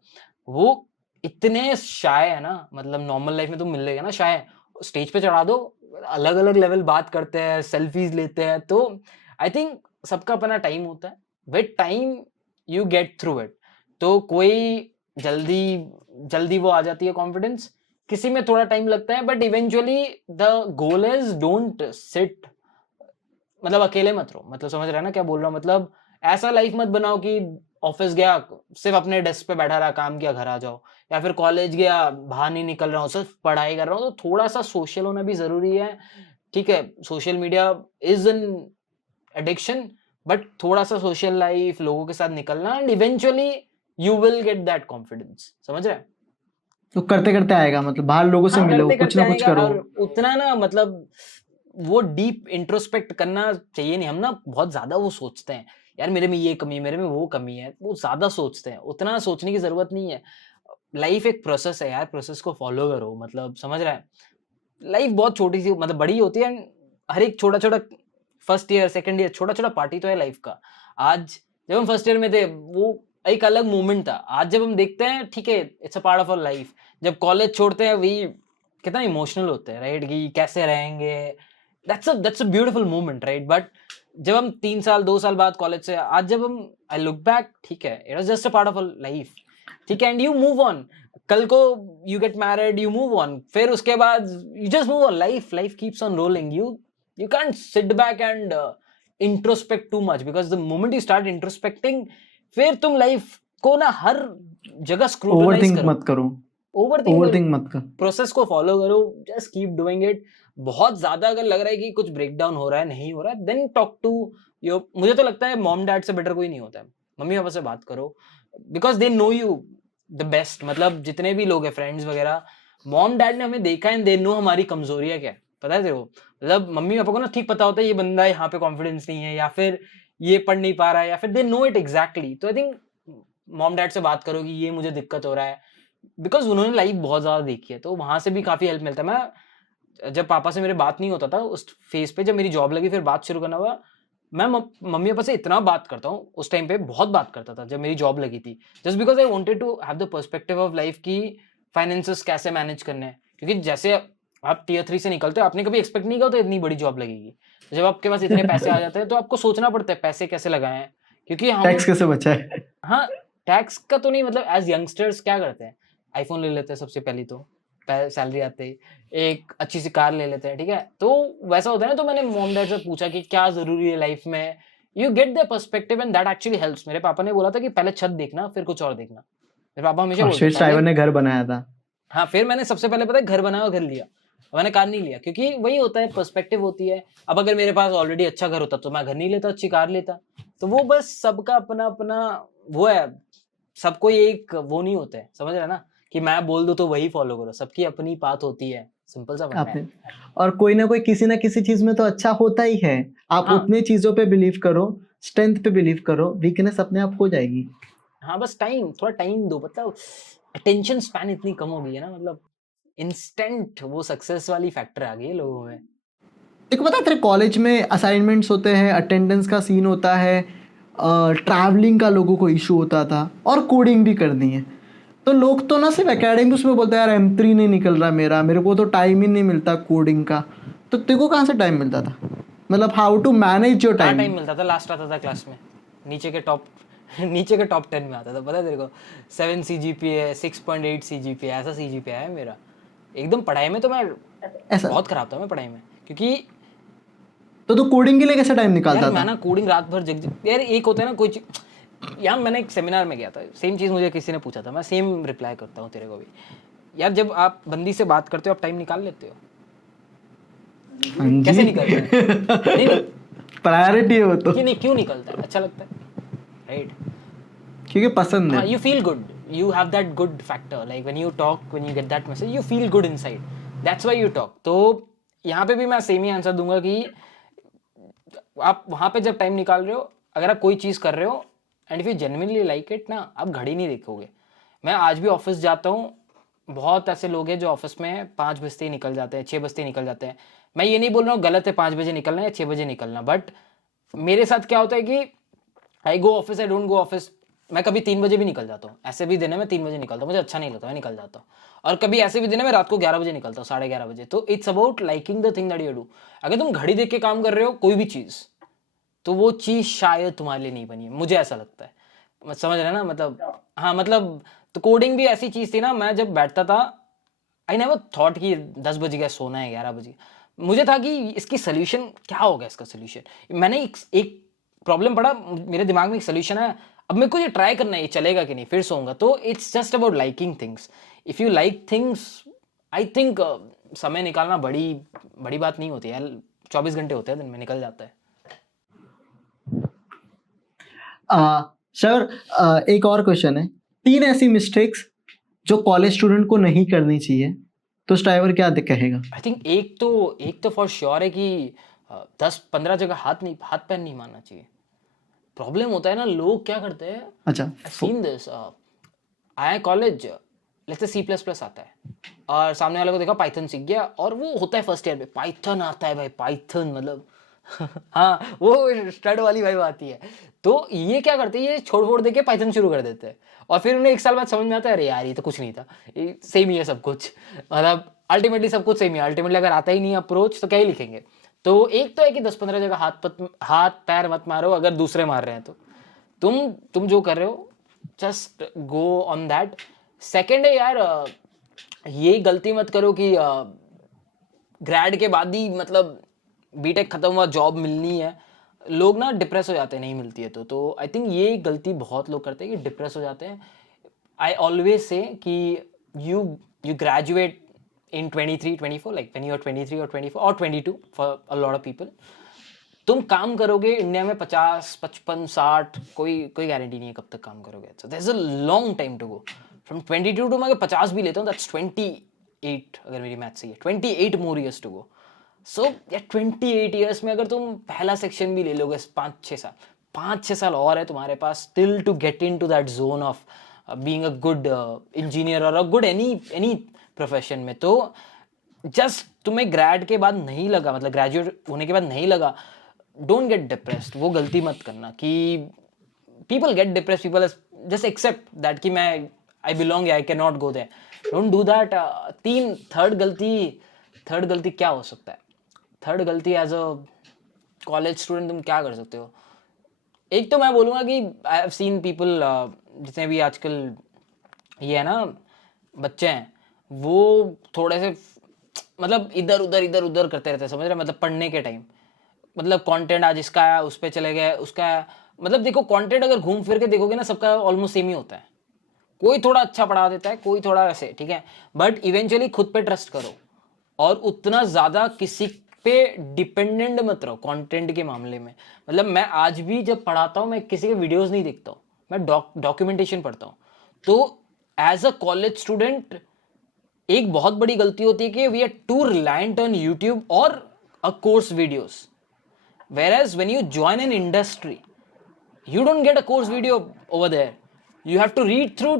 वो इतने शाय है ना, मतलब नॉर्मल लाइफ में तुम मिलेगा ना शाय, स्टेज पे चढ़ा दो, अलग अलग लेवल बात करते हैं, सेल्फीज लेते हैं। तो आई थिंक सबका अपना टाइम होता है, with time you get through it. तो कोई जल्दी वो आ जाती है कॉन्फिडेंस, किसी में थोड़ा टाइम लगता है, but eventually the goal is don't sit, मतलब अकेले मत रहो, मतलब समझ रहे हैं ना क्या बोल रहा हूँ? मतलब ऐसा लाइफ मत बनाओ कि ऑफिस गया सिर्फ अपने डेस्क पे बैठा रहा, काम किया घर आ जाओ, या फिर कॉलेज गया बाहर नहीं निकल रहा हूँ, सिर्फ पढ़ाई कर रहा हूँ। तो थोड़ा सा सोशल होना भी जरूरी है, ठीक है। Social media is an addiction, but थोड़ा सा सोशल लाइफ, लोगों के साथ निकलना, and eventually you will get that confidence. समझ रहे हैं? तो करते करते आएगा, मतलब बाहर लोगों से हाँ, मिलो, करते कुछ करते ना कुछ आएगा। करो। और उतना ना, मतलब वो डीप इंट्रोस्पेक्ट करना चाहिए नहीं। हम ना बहुत ज्यादा वो सोचते हैं यार, मेरे में ये कमी है, मेरे में वो कमी है, वो ज्यादा सोचते हैं। उतना सोचने की जरूरत नहीं है। लाइफ एक प्रोसेस है यार, प्रोसेस को फॉलो करो, मतलब समझ रहा है? लाइफ बहुत छोटी सी, मतलब बड़ी होती है, and हर एक छोटा छोटा, फर्स्ट ईयर सेकंड ईयर, छोटा छोटा पार्टी तो है लाइफ का। आज जब हम फर्स्ट ईयर में थे, वो एक अलग मोमेंट था। आज जब हम देखते हैं, ठीक है, it's a part of our life. जब कॉलेज छोड़ते हैं, वही कितना इमोशनल होते हैं, राइट, कि कैसे रहेंगे। That's a beautiful moment, right. But जब हम 3 साल 2 साल बाद कॉलेज से, आज जब हम आई लुक बैक, ठीक है, it was just a part of life, ठीक है, एंड यू मूव ऑन। कल को you get married, you move on, फिर उसके बाद you just move on. Life keeps on rolling. You can't sit back and introspect too much, because the moment you start introspecting, फिर तुम life को ना हर जगह स्क्रूटनाइज ओवरथिंक करो। मत करो, ओवरथिंक ओवरथिंक मत कर। प्रोसेस को फॉलो करो, जस्ट कीप डूइंग इट। बहुत ज्यादा अगर लग रहा है कि कुछ ब्रेक डाउन हो रहा है, नहीं हो रहा है, देन टॉक टू योर, मुझे तो लगता है मॉम डैड से बेटर कोई नहीं होता है। मम्मी पापा से बात करो, because they know you the best. मतलब जितने भी लोग हैं, फ्रेंड्स वगैरह, मॉम डैड ने हमें देखा है, दे नो हमारी कमजोरियां क्या है, पता है तेरे को? मतलब मम्मी पापा को ना ठीक पता होता है ये बंदा यहाँ पे कॉन्फिडेंस नहीं है, या फिर ये पढ़ नहीं पा रहा है, या फिर दे नो इट एग्जैक्टली। तो आई थिंक मॉम डैड से बात करो कि ये मुझे दिक्कत हो रहा है, बिकॉज उन्होंने लाइफ बहुत ज्यादा देखी है, तो वहां से भी काफी हेल्प मिलता है। मैं जब पापा से मेरे बात नहीं होता था उस फेज पे, जब मेरी जॉब लगी, फिर बात शुरू करना हुआ, मैं मम्मी पापा से इतना बात करता हूँ। उस टाइम पे बहुत बात करता था जब मेरी जॉब लगी थी, just because I wanted to have the perspective of life की फाइनेंसेस कैसे मैनेज करने हैं। क्योंकि जैसे आप टीयर 3 से निकलते हो, आपने कभी एक्सपेक्ट नहीं किया तो इतनी बड़ी जॉब लगेगी। तो जब आपके पास इतने पैसे आ जाते हैं, तो आपको सोचना पड़ता है पैसे कैसे लगाए हैं, क्योंकि हम टैक्स कैसे बचा है। हाँ, टैक्स का तो नहीं, मतलब एज यंगस्टर्स क्या करते हैं, आईफोन ले लेते हैं सबसे पहली, तो सैलरी आते ही एक अच्छी सी कार ले लेते हैं, ठीक है। तो वैसा होता है ना। तो मैंने मॉम डैड से पूछा कि क्या जरूरी है लाइफ में, you get the perspective, and that actually helps. मेरे पापा ने बोला था कि पहले छत देखना, फिर कुछ और देखना। मेरे पापा हमेशा बोलते श्रेष्ठ ड्राइवर ने घर बनाया था। हाँ, फिर मैंने सबसे पहले पता है घर बनाया और घर लिया, मैंने कार नहीं लिया, क्योंकि वही होता है, पर्सपेक्टिव होती है। अब अगर मेरे पास ऑलरेडी अच्छा घर होता तो मैं घर नहीं लेता, अच्छी कार लेता। तो वो बस सबका अपना अपना वो है, सबको एक वो नहीं होता है, समझ रहे हैं ना, कि मैं बोल दूं तो वही फॉलो करो। सबकी अपनी बात होती है, सिंपल सा बनना आपने है। और कोई ना कोई किसी ना किसी चीज में तो अच्छा होता ही है। आप हाँ। उतनी चीजों पे बिलीव करो, स्ट्रेंथ पे बिलीव करो, वीकनेस अपने आप हो जाएगी। हाँ, बस थोड़ा टाइम दो। मतलब अटेंशन स्पैन इतनी कम हो गई है ना, मतलब इंस्टेंट वो सक्सेस वाली फैक्टर आ गई है लोगों में। देखो पता है, तेरे कॉलेज में असाइनमेंट्स होते हैं, अटेंडेंस का सीन होता है, ट्रैवलिंग का लोगों को इशू होता था, और कोडिंग भी करनी है। तो लोग तो ना सिर्फ एकेडमिक्स में बोलते हैं यार M3 नहीं निकल रहा मेरे को तो टाइम ही नहीं मिलता कोडिंग का। तो तेरे को कहाँ से टाइम मिलता था? मतलब how to manage your time time? मिलता था, लास्ट आता था क्लास में, नीचे के टॉप नीचे के टॉप 10 में आता था, पता है तेरे को? 7 CGPA 6.8 CGPA, ऐसा CGPA है मेरा। एकदम पढ़ाई में तो मैं ऐसा बहुत खराब था, मैं पढ़ाई में, क्योंकि तो कोडिंग के लिए कैसे टाइम निकालता यार था? मैं ना कोडिंग रात भर जग यार, एक होता है ना कोई यार, मैंने एक सेमिनार में गया था, सेम चीज़ मुझे किसी ने पूछा था, मैं सेम रिप्लाई करता हूँ तेरे को भी। यार जब आप बंदी से बात करते हो, आप टाइम निकाल लेते हो? कैसे निकलता है? नहीं, प्रायोरिटी है वो तो, क्यों निकलता है? अच्छा लगता है, राइट? क्योंकि पसंद है। You feel good, you have that good factor, like when you talk, when you get that message, you feel good inside, that's why you talk. तो यहाँ पे भी मैं सेम ही आंसर दूंगा कि आप वहाँ पे जब टाइम निकाल रहे हो, अगर आप कोई चीज़ कर रहे हो and if you genuinely like it ना, आप घड़ी नहीं देखोगे। मैं आज भी ऑफिस जाता हूँ, बहुत ऐसे लोग हैं जो ऑफिस में 5 बजते ही निकल जाते हैं, 6 बजते ही निकल जाते हैं। मैं ये नहीं बोल रहा हूँ गलत है 5 बजे निकलना या 6 बजे निकलना, बट मेरे साथ क्या होता है कि I go office, I don't go office. मैं कभी 3 बजे भी निकल जाता हूँ, ऐसे भी दिन है मैं 3 बजे निकलता हूँ, मुझे अच्छा नहीं लगता, मैं निकल जाता हूँ। और कभी ऐसे भी दिन है मैं रात को 11 बजे निकलता हूँ, 11:30 बजे। तो it's about liking the thing that you do. अगर तुम घड़ी देख के काम कर रहे हो कोई भी चीज़, तो वो चीज़ शायद तुम्हारे लिए नहीं बनी है, मुझे ऐसा लगता है। समझ रहे हैं ना, मतलब हाँ, मतलब तो कोडिंग भी ऐसी चीज़ थी ना, मैं जब बैठता था आई नेवर थॉट कि 10 बज गया सोना है, 11 बजे। मुझे था कि इसकी सोल्यूशन क्या होगा, इसका सोल्यूशन मैंने एक प्रॉब्लम पड़ा, मेरे दिमाग में एक सोल्यूशन है, अब मेरे को ये ट्राई करना है, ये चलेगा कि नहीं, फिर सोऊंगा। तो it's just about liking things. If you like things, I think समय निकालना बड़ी बड़ी बात नहीं होती है। 24 घंटे होते हैं दिन में, निकल जाता है। सर एक और क्वेश्चन है, 3 ऐसी मिस्टेक्स जो कॉलेज स्टूडेंट को नहीं करनी चाहिए, तो स्ट्राइवर क्या कहेगा? आई थिंक एक तो फॉर श्योर है कि 10-15 जगह हाथ पैर नहीं मारना चाहिए। प्रॉब्लम होता है ना, लोग क्या करते हैं, अच्छा, सीन दिस, आया कॉलेज, लेट्स से C++ आता है और सामने वाले को देखा पाइथन सीख गया, और वो होता है फर्स्ट ईयर पे पाइथन आता है भाई, पाइथन मतलब हाँ वो स्टड वाली वाइब आती है। तो ये क्या करते हैं, ये छोड़ दे के पाइथन शुरू कर देते हैं, और फिर उन्हें 1 साल बाद समझ में आता है अरे यार ये तो कुछ नहीं था, सेम ही है सब कुछ। मतलब अल्टीमेटली सब कुछ सेम ही है। अल्टीमेटली अगर आता ही नहीं अप्रोच तो क्या ही लिखेंगे। तो एक तो है कि 10-15 जगह हाथ पैर मत मारो, अगर दूसरे मार रहे हैं तो तुम जो कर रहे हो just go on that. Second है यार, ये गलती मत करो कि ग्रेड के बाद ही मतलब बीटेक खत्म हुआ जॉब मिलनी है, लोग ना डिप्रेस हो जाते हैं नहीं मिलती है तो आई थिंक ये गलती बहुत लोग करते हैं कि डिप्रेस हो जाते हैं। आई ऑलवेज से कि you graduate in 23-24, like when you are 23 or 24 or 22 for a lot of people, तुम काम करोगे इंडिया में 50, 55, 60, कोई गारंटी नहीं है कब तक काम करोगे। so there's a long time to go from 22 to मैं 50 भी लेता हूँ, that's 28, अगर मेरी मैथ सही है 28 more years to go। so या 28 years में अगर तुम पहला सेक्शन भी ले लोगे 5-6 साल और है तुम्हारे पास still to get into that zone of being a good engineer or a good any profession में। तो जस्ट तुम्हें ग्रेड के बाद नहीं लगा, मतलब ग्रेजुएट होने के बाद नहीं लगा, डोंट गेट डिप्रेस्ड। वो गलती मत करना कि people get depressed, people just accept that कि मैं I belong, I can not go there, don't do that. Third गलती क्या हो सकता है? थर्ड गलती एज अ कॉलेज स्टूडेंट तुम क्या कर सकते हो? एक तो मैं बोलूँगा कि आई हैव सीन पीपल, जितने भी आजकल ये है ना बच्चे हैं, वो थोड़े से मतलब इधर उधर करते रहते हैं, समझ रहे? मतलब पढ़ने के टाइम मतलब कंटेंट आज इसका है उस पर चले गए, उसका है, मतलब देखो कंटेंट अगर घूम फिर के देखोगे ना सबका ऑलमोस्ट सेम ही होता है। कोई थोड़ा अच्छा पढ़ा देता है, कोई थोड़ा वैसे, ठीक है, बट इवेंचुअली खुद पे ट्रस्ट करो और उतना ज़्यादा किसी पे डिपेंडेंट मत रहो कंटेंट के मामले में। मतलब मैं आज भी जब पढ़ाता हूँ मैं किसी के वीडियोज़ नहीं देखता हूँ, मैं डॉक्यूमेंटेशन पढ़ता हूँ। तो एज अ कॉलेज स्टूडेंट एक बहुत बड़ी गलती होती है कि we are too reliant on YouTube और a course videos, whereas when you join an industry you don't get a course video over there, you have to read through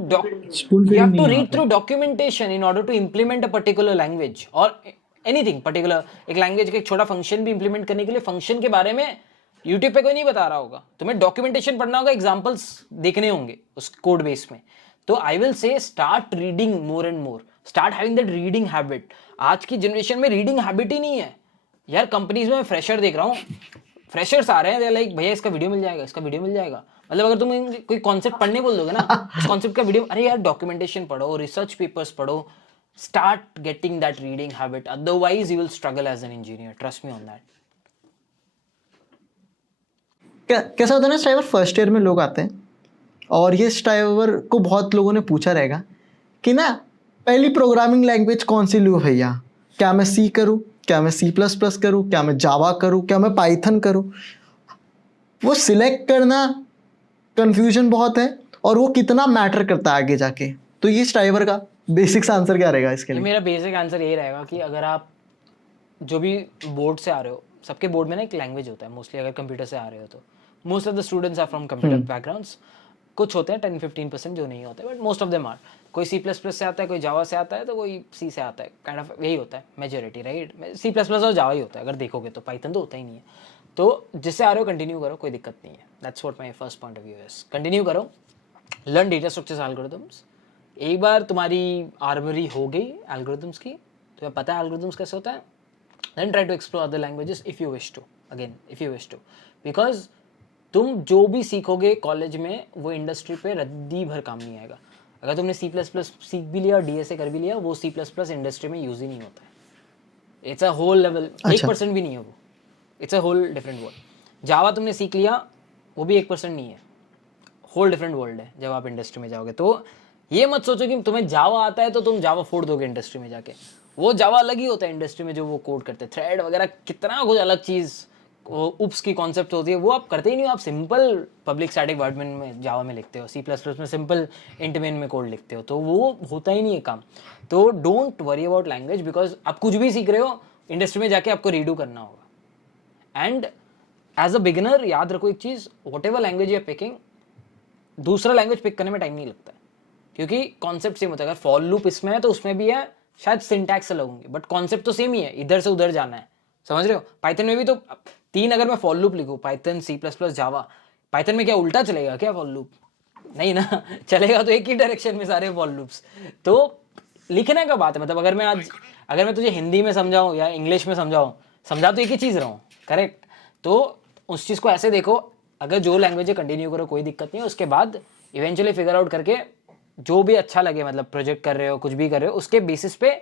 documentation in order to implement a particular language or anything particular। एक language का एक छोटा function भी implement करने के लिए function के बारे में यूट्यूब पे कोई नहीं बता रहा होगा, तुम्हें डॉक्यूमेंटेशन पढ़ना होगा, एग्जांपल्स देखने होंगे उस कोड बेस में। तो आई विल से start reading more and more, start having that reading habit. आज की जनरेशन में रीडिंग हैबिट ही नहीं है यार। कंपनीज में मैं फ्रेशर देख रहा हूँ, फ्रेशर्स आ रहे हैं, लाइक भैया इसका वीडियो मिल जाएगा, इसका वीडियो मिल जाएगा। मतलब अगर तुम कोई कॉन्सेप्ट पढ़ने बोल दोगे ना, उस कॉन्सेप्ट का वीडियो, अरे यार डॉक्यूमेंटेशन पढ़ो, रिसर्च पेपर्स पढ़ो, start getting that reading habit, otherwise you will struggle as an engineer, trust me on that. कैसा होता है ना स्ट्राइवर, फर्स्ट ईयर में लोग आते हैं और ये स्ट्राइवर को बहुत लोगों ने पूछा रहेगा कि ना पहली प्रोग्रामिंग लैंग्वेज कौन सी लूँ भैया, क्या मैं सी करूँ, क्या मैं C++ करूँ, क्या मैं जावा करूँ, क्या मैं पाइथन करूँ। वो सिलेक्ट करना कंफ्यूजन बहुत है और वो कितना मैटर करता है आगे जाके। तो ये स्ट्राइवर का बेसिक्स आंसर क्या रहेगा इसके लिए? मेरा बेसिक आंसर यही रहेगा कि अगर आप जो भी बोर्ड से आ रहे हो, सबके बोर्ड में ना एक लैंग्वेज होता है मोस्टली, अगर कंप्यूटर से आ रहे हो तो most of the students are from computer backgrounds. कुछ होते हैं 10-15% जो नहीं होते, but most of them are. कोई C++ से आता है, कोई जावा से आता है, तो कोई सी से आता है, काइंड ऑफ यही होता है मेजोरिटी, राइट। C++ और जावा ही होता है अगर देखोगे तो, पाइथन तो होता ही नहीं है। तो जिससे आ रहे हो कंटिन्यू करो, कोई दिक्कत नहीं है। That's what my first point of view is, continue करो, लर्न डेटा स्ट्रक्चर्स एल्गोरिथम्स। एक बार तुम्हारी आर्मरी हो गई एल्गोरिथम्स की, तुम्हें पता है एल्गोरिथम्स कैसे होता है, then try to explore other languages if you wish to, again if you wish to, because तुम जो भी सीखोगे कॉलेज में वो इंडस्ट्री पे रद्दी भर काम नहीं आएगा। अगर तुमने C++ सीख भी लिया और DSA कर भी लिया, वो C++ इंडस्ट्री में यूज ही नहीं होता है। इट्स अ होल लेवल, 1% भी नहीं है वो, it's a whole different world. Java तुमने सीख लिया, वो भी 1% नहीं है, होल डिफरेंट वर्ल्ड है जब आप इंडस्ट्री में जाओगे। तो ये मत सोचो कि तुम्हें जावा आता है तो तुम जावा फोड़ दोगे इंडस्ट्री में जाके, वो जावा अलग ही होता है इंडस्ट्री में जो वो कोड करते हैं, थ्रेड वगैरह कितना कुछ अलग चीज़, वो उप्स की कॉन्सेप्ट होती है, वो आप करते ही नहीं हो। आप सिंपल पब्लिक स्टैटिक वर्ड में जावा में लिखते हो, C++ में सिंपल इंट मेन में कोड लिखते हो, तो वो होता ही नहीं है काम। तो don't worry about language, because आप कुछ भी सीख रहे हो इंडस्ट्री में जाके आपको रीडू करना होगा। एंड एज अ बिगिनर याद रखो एक चीज़, whatever language you are picking, दूसरा लैंग्वेज पिक करने में टाइम नहीं लगता है, क्योंकि कॉन्सेप्ट सेम होता है। अगर फॉर लूप इसमें है तो उसमें भी है, शायद सिंटैक्स अलग होंगे, बट कॉन्सेप्ट तो सेम ही है, इधर से उधर जाना है, समझ रहे हो। पाइथन में भी तो 3 अगर मैं फॉर लूप लिखूँ, पाइथन, C++, जावा, पाइथन में क्या उल्टा चलेगा क्या फॉर लूप? नहीं ना चलेगा तो एक ही डायरेक्शन में सारे फॉर लूप्स। तो लिखने का बात है, मतलब अगर मैं तुझे हिंदी में समझाऊँ या इंग्लिश में समझा तो एक ही चीज़ रहा हूँ, करेक्ट। तो उस चीज़ को ऐसे देखो, अगर जो लैंग्वेज है कंटिन्यू करो, कोई दिक्कत नहीं है, उसके बाद इवेंचुअली फिगर आउट करके जो भी अच्छा लगे, मतलब प्रोजेक्ट कर रहे हो, कुछ भी कर रहे हो, उसके बेसिस पे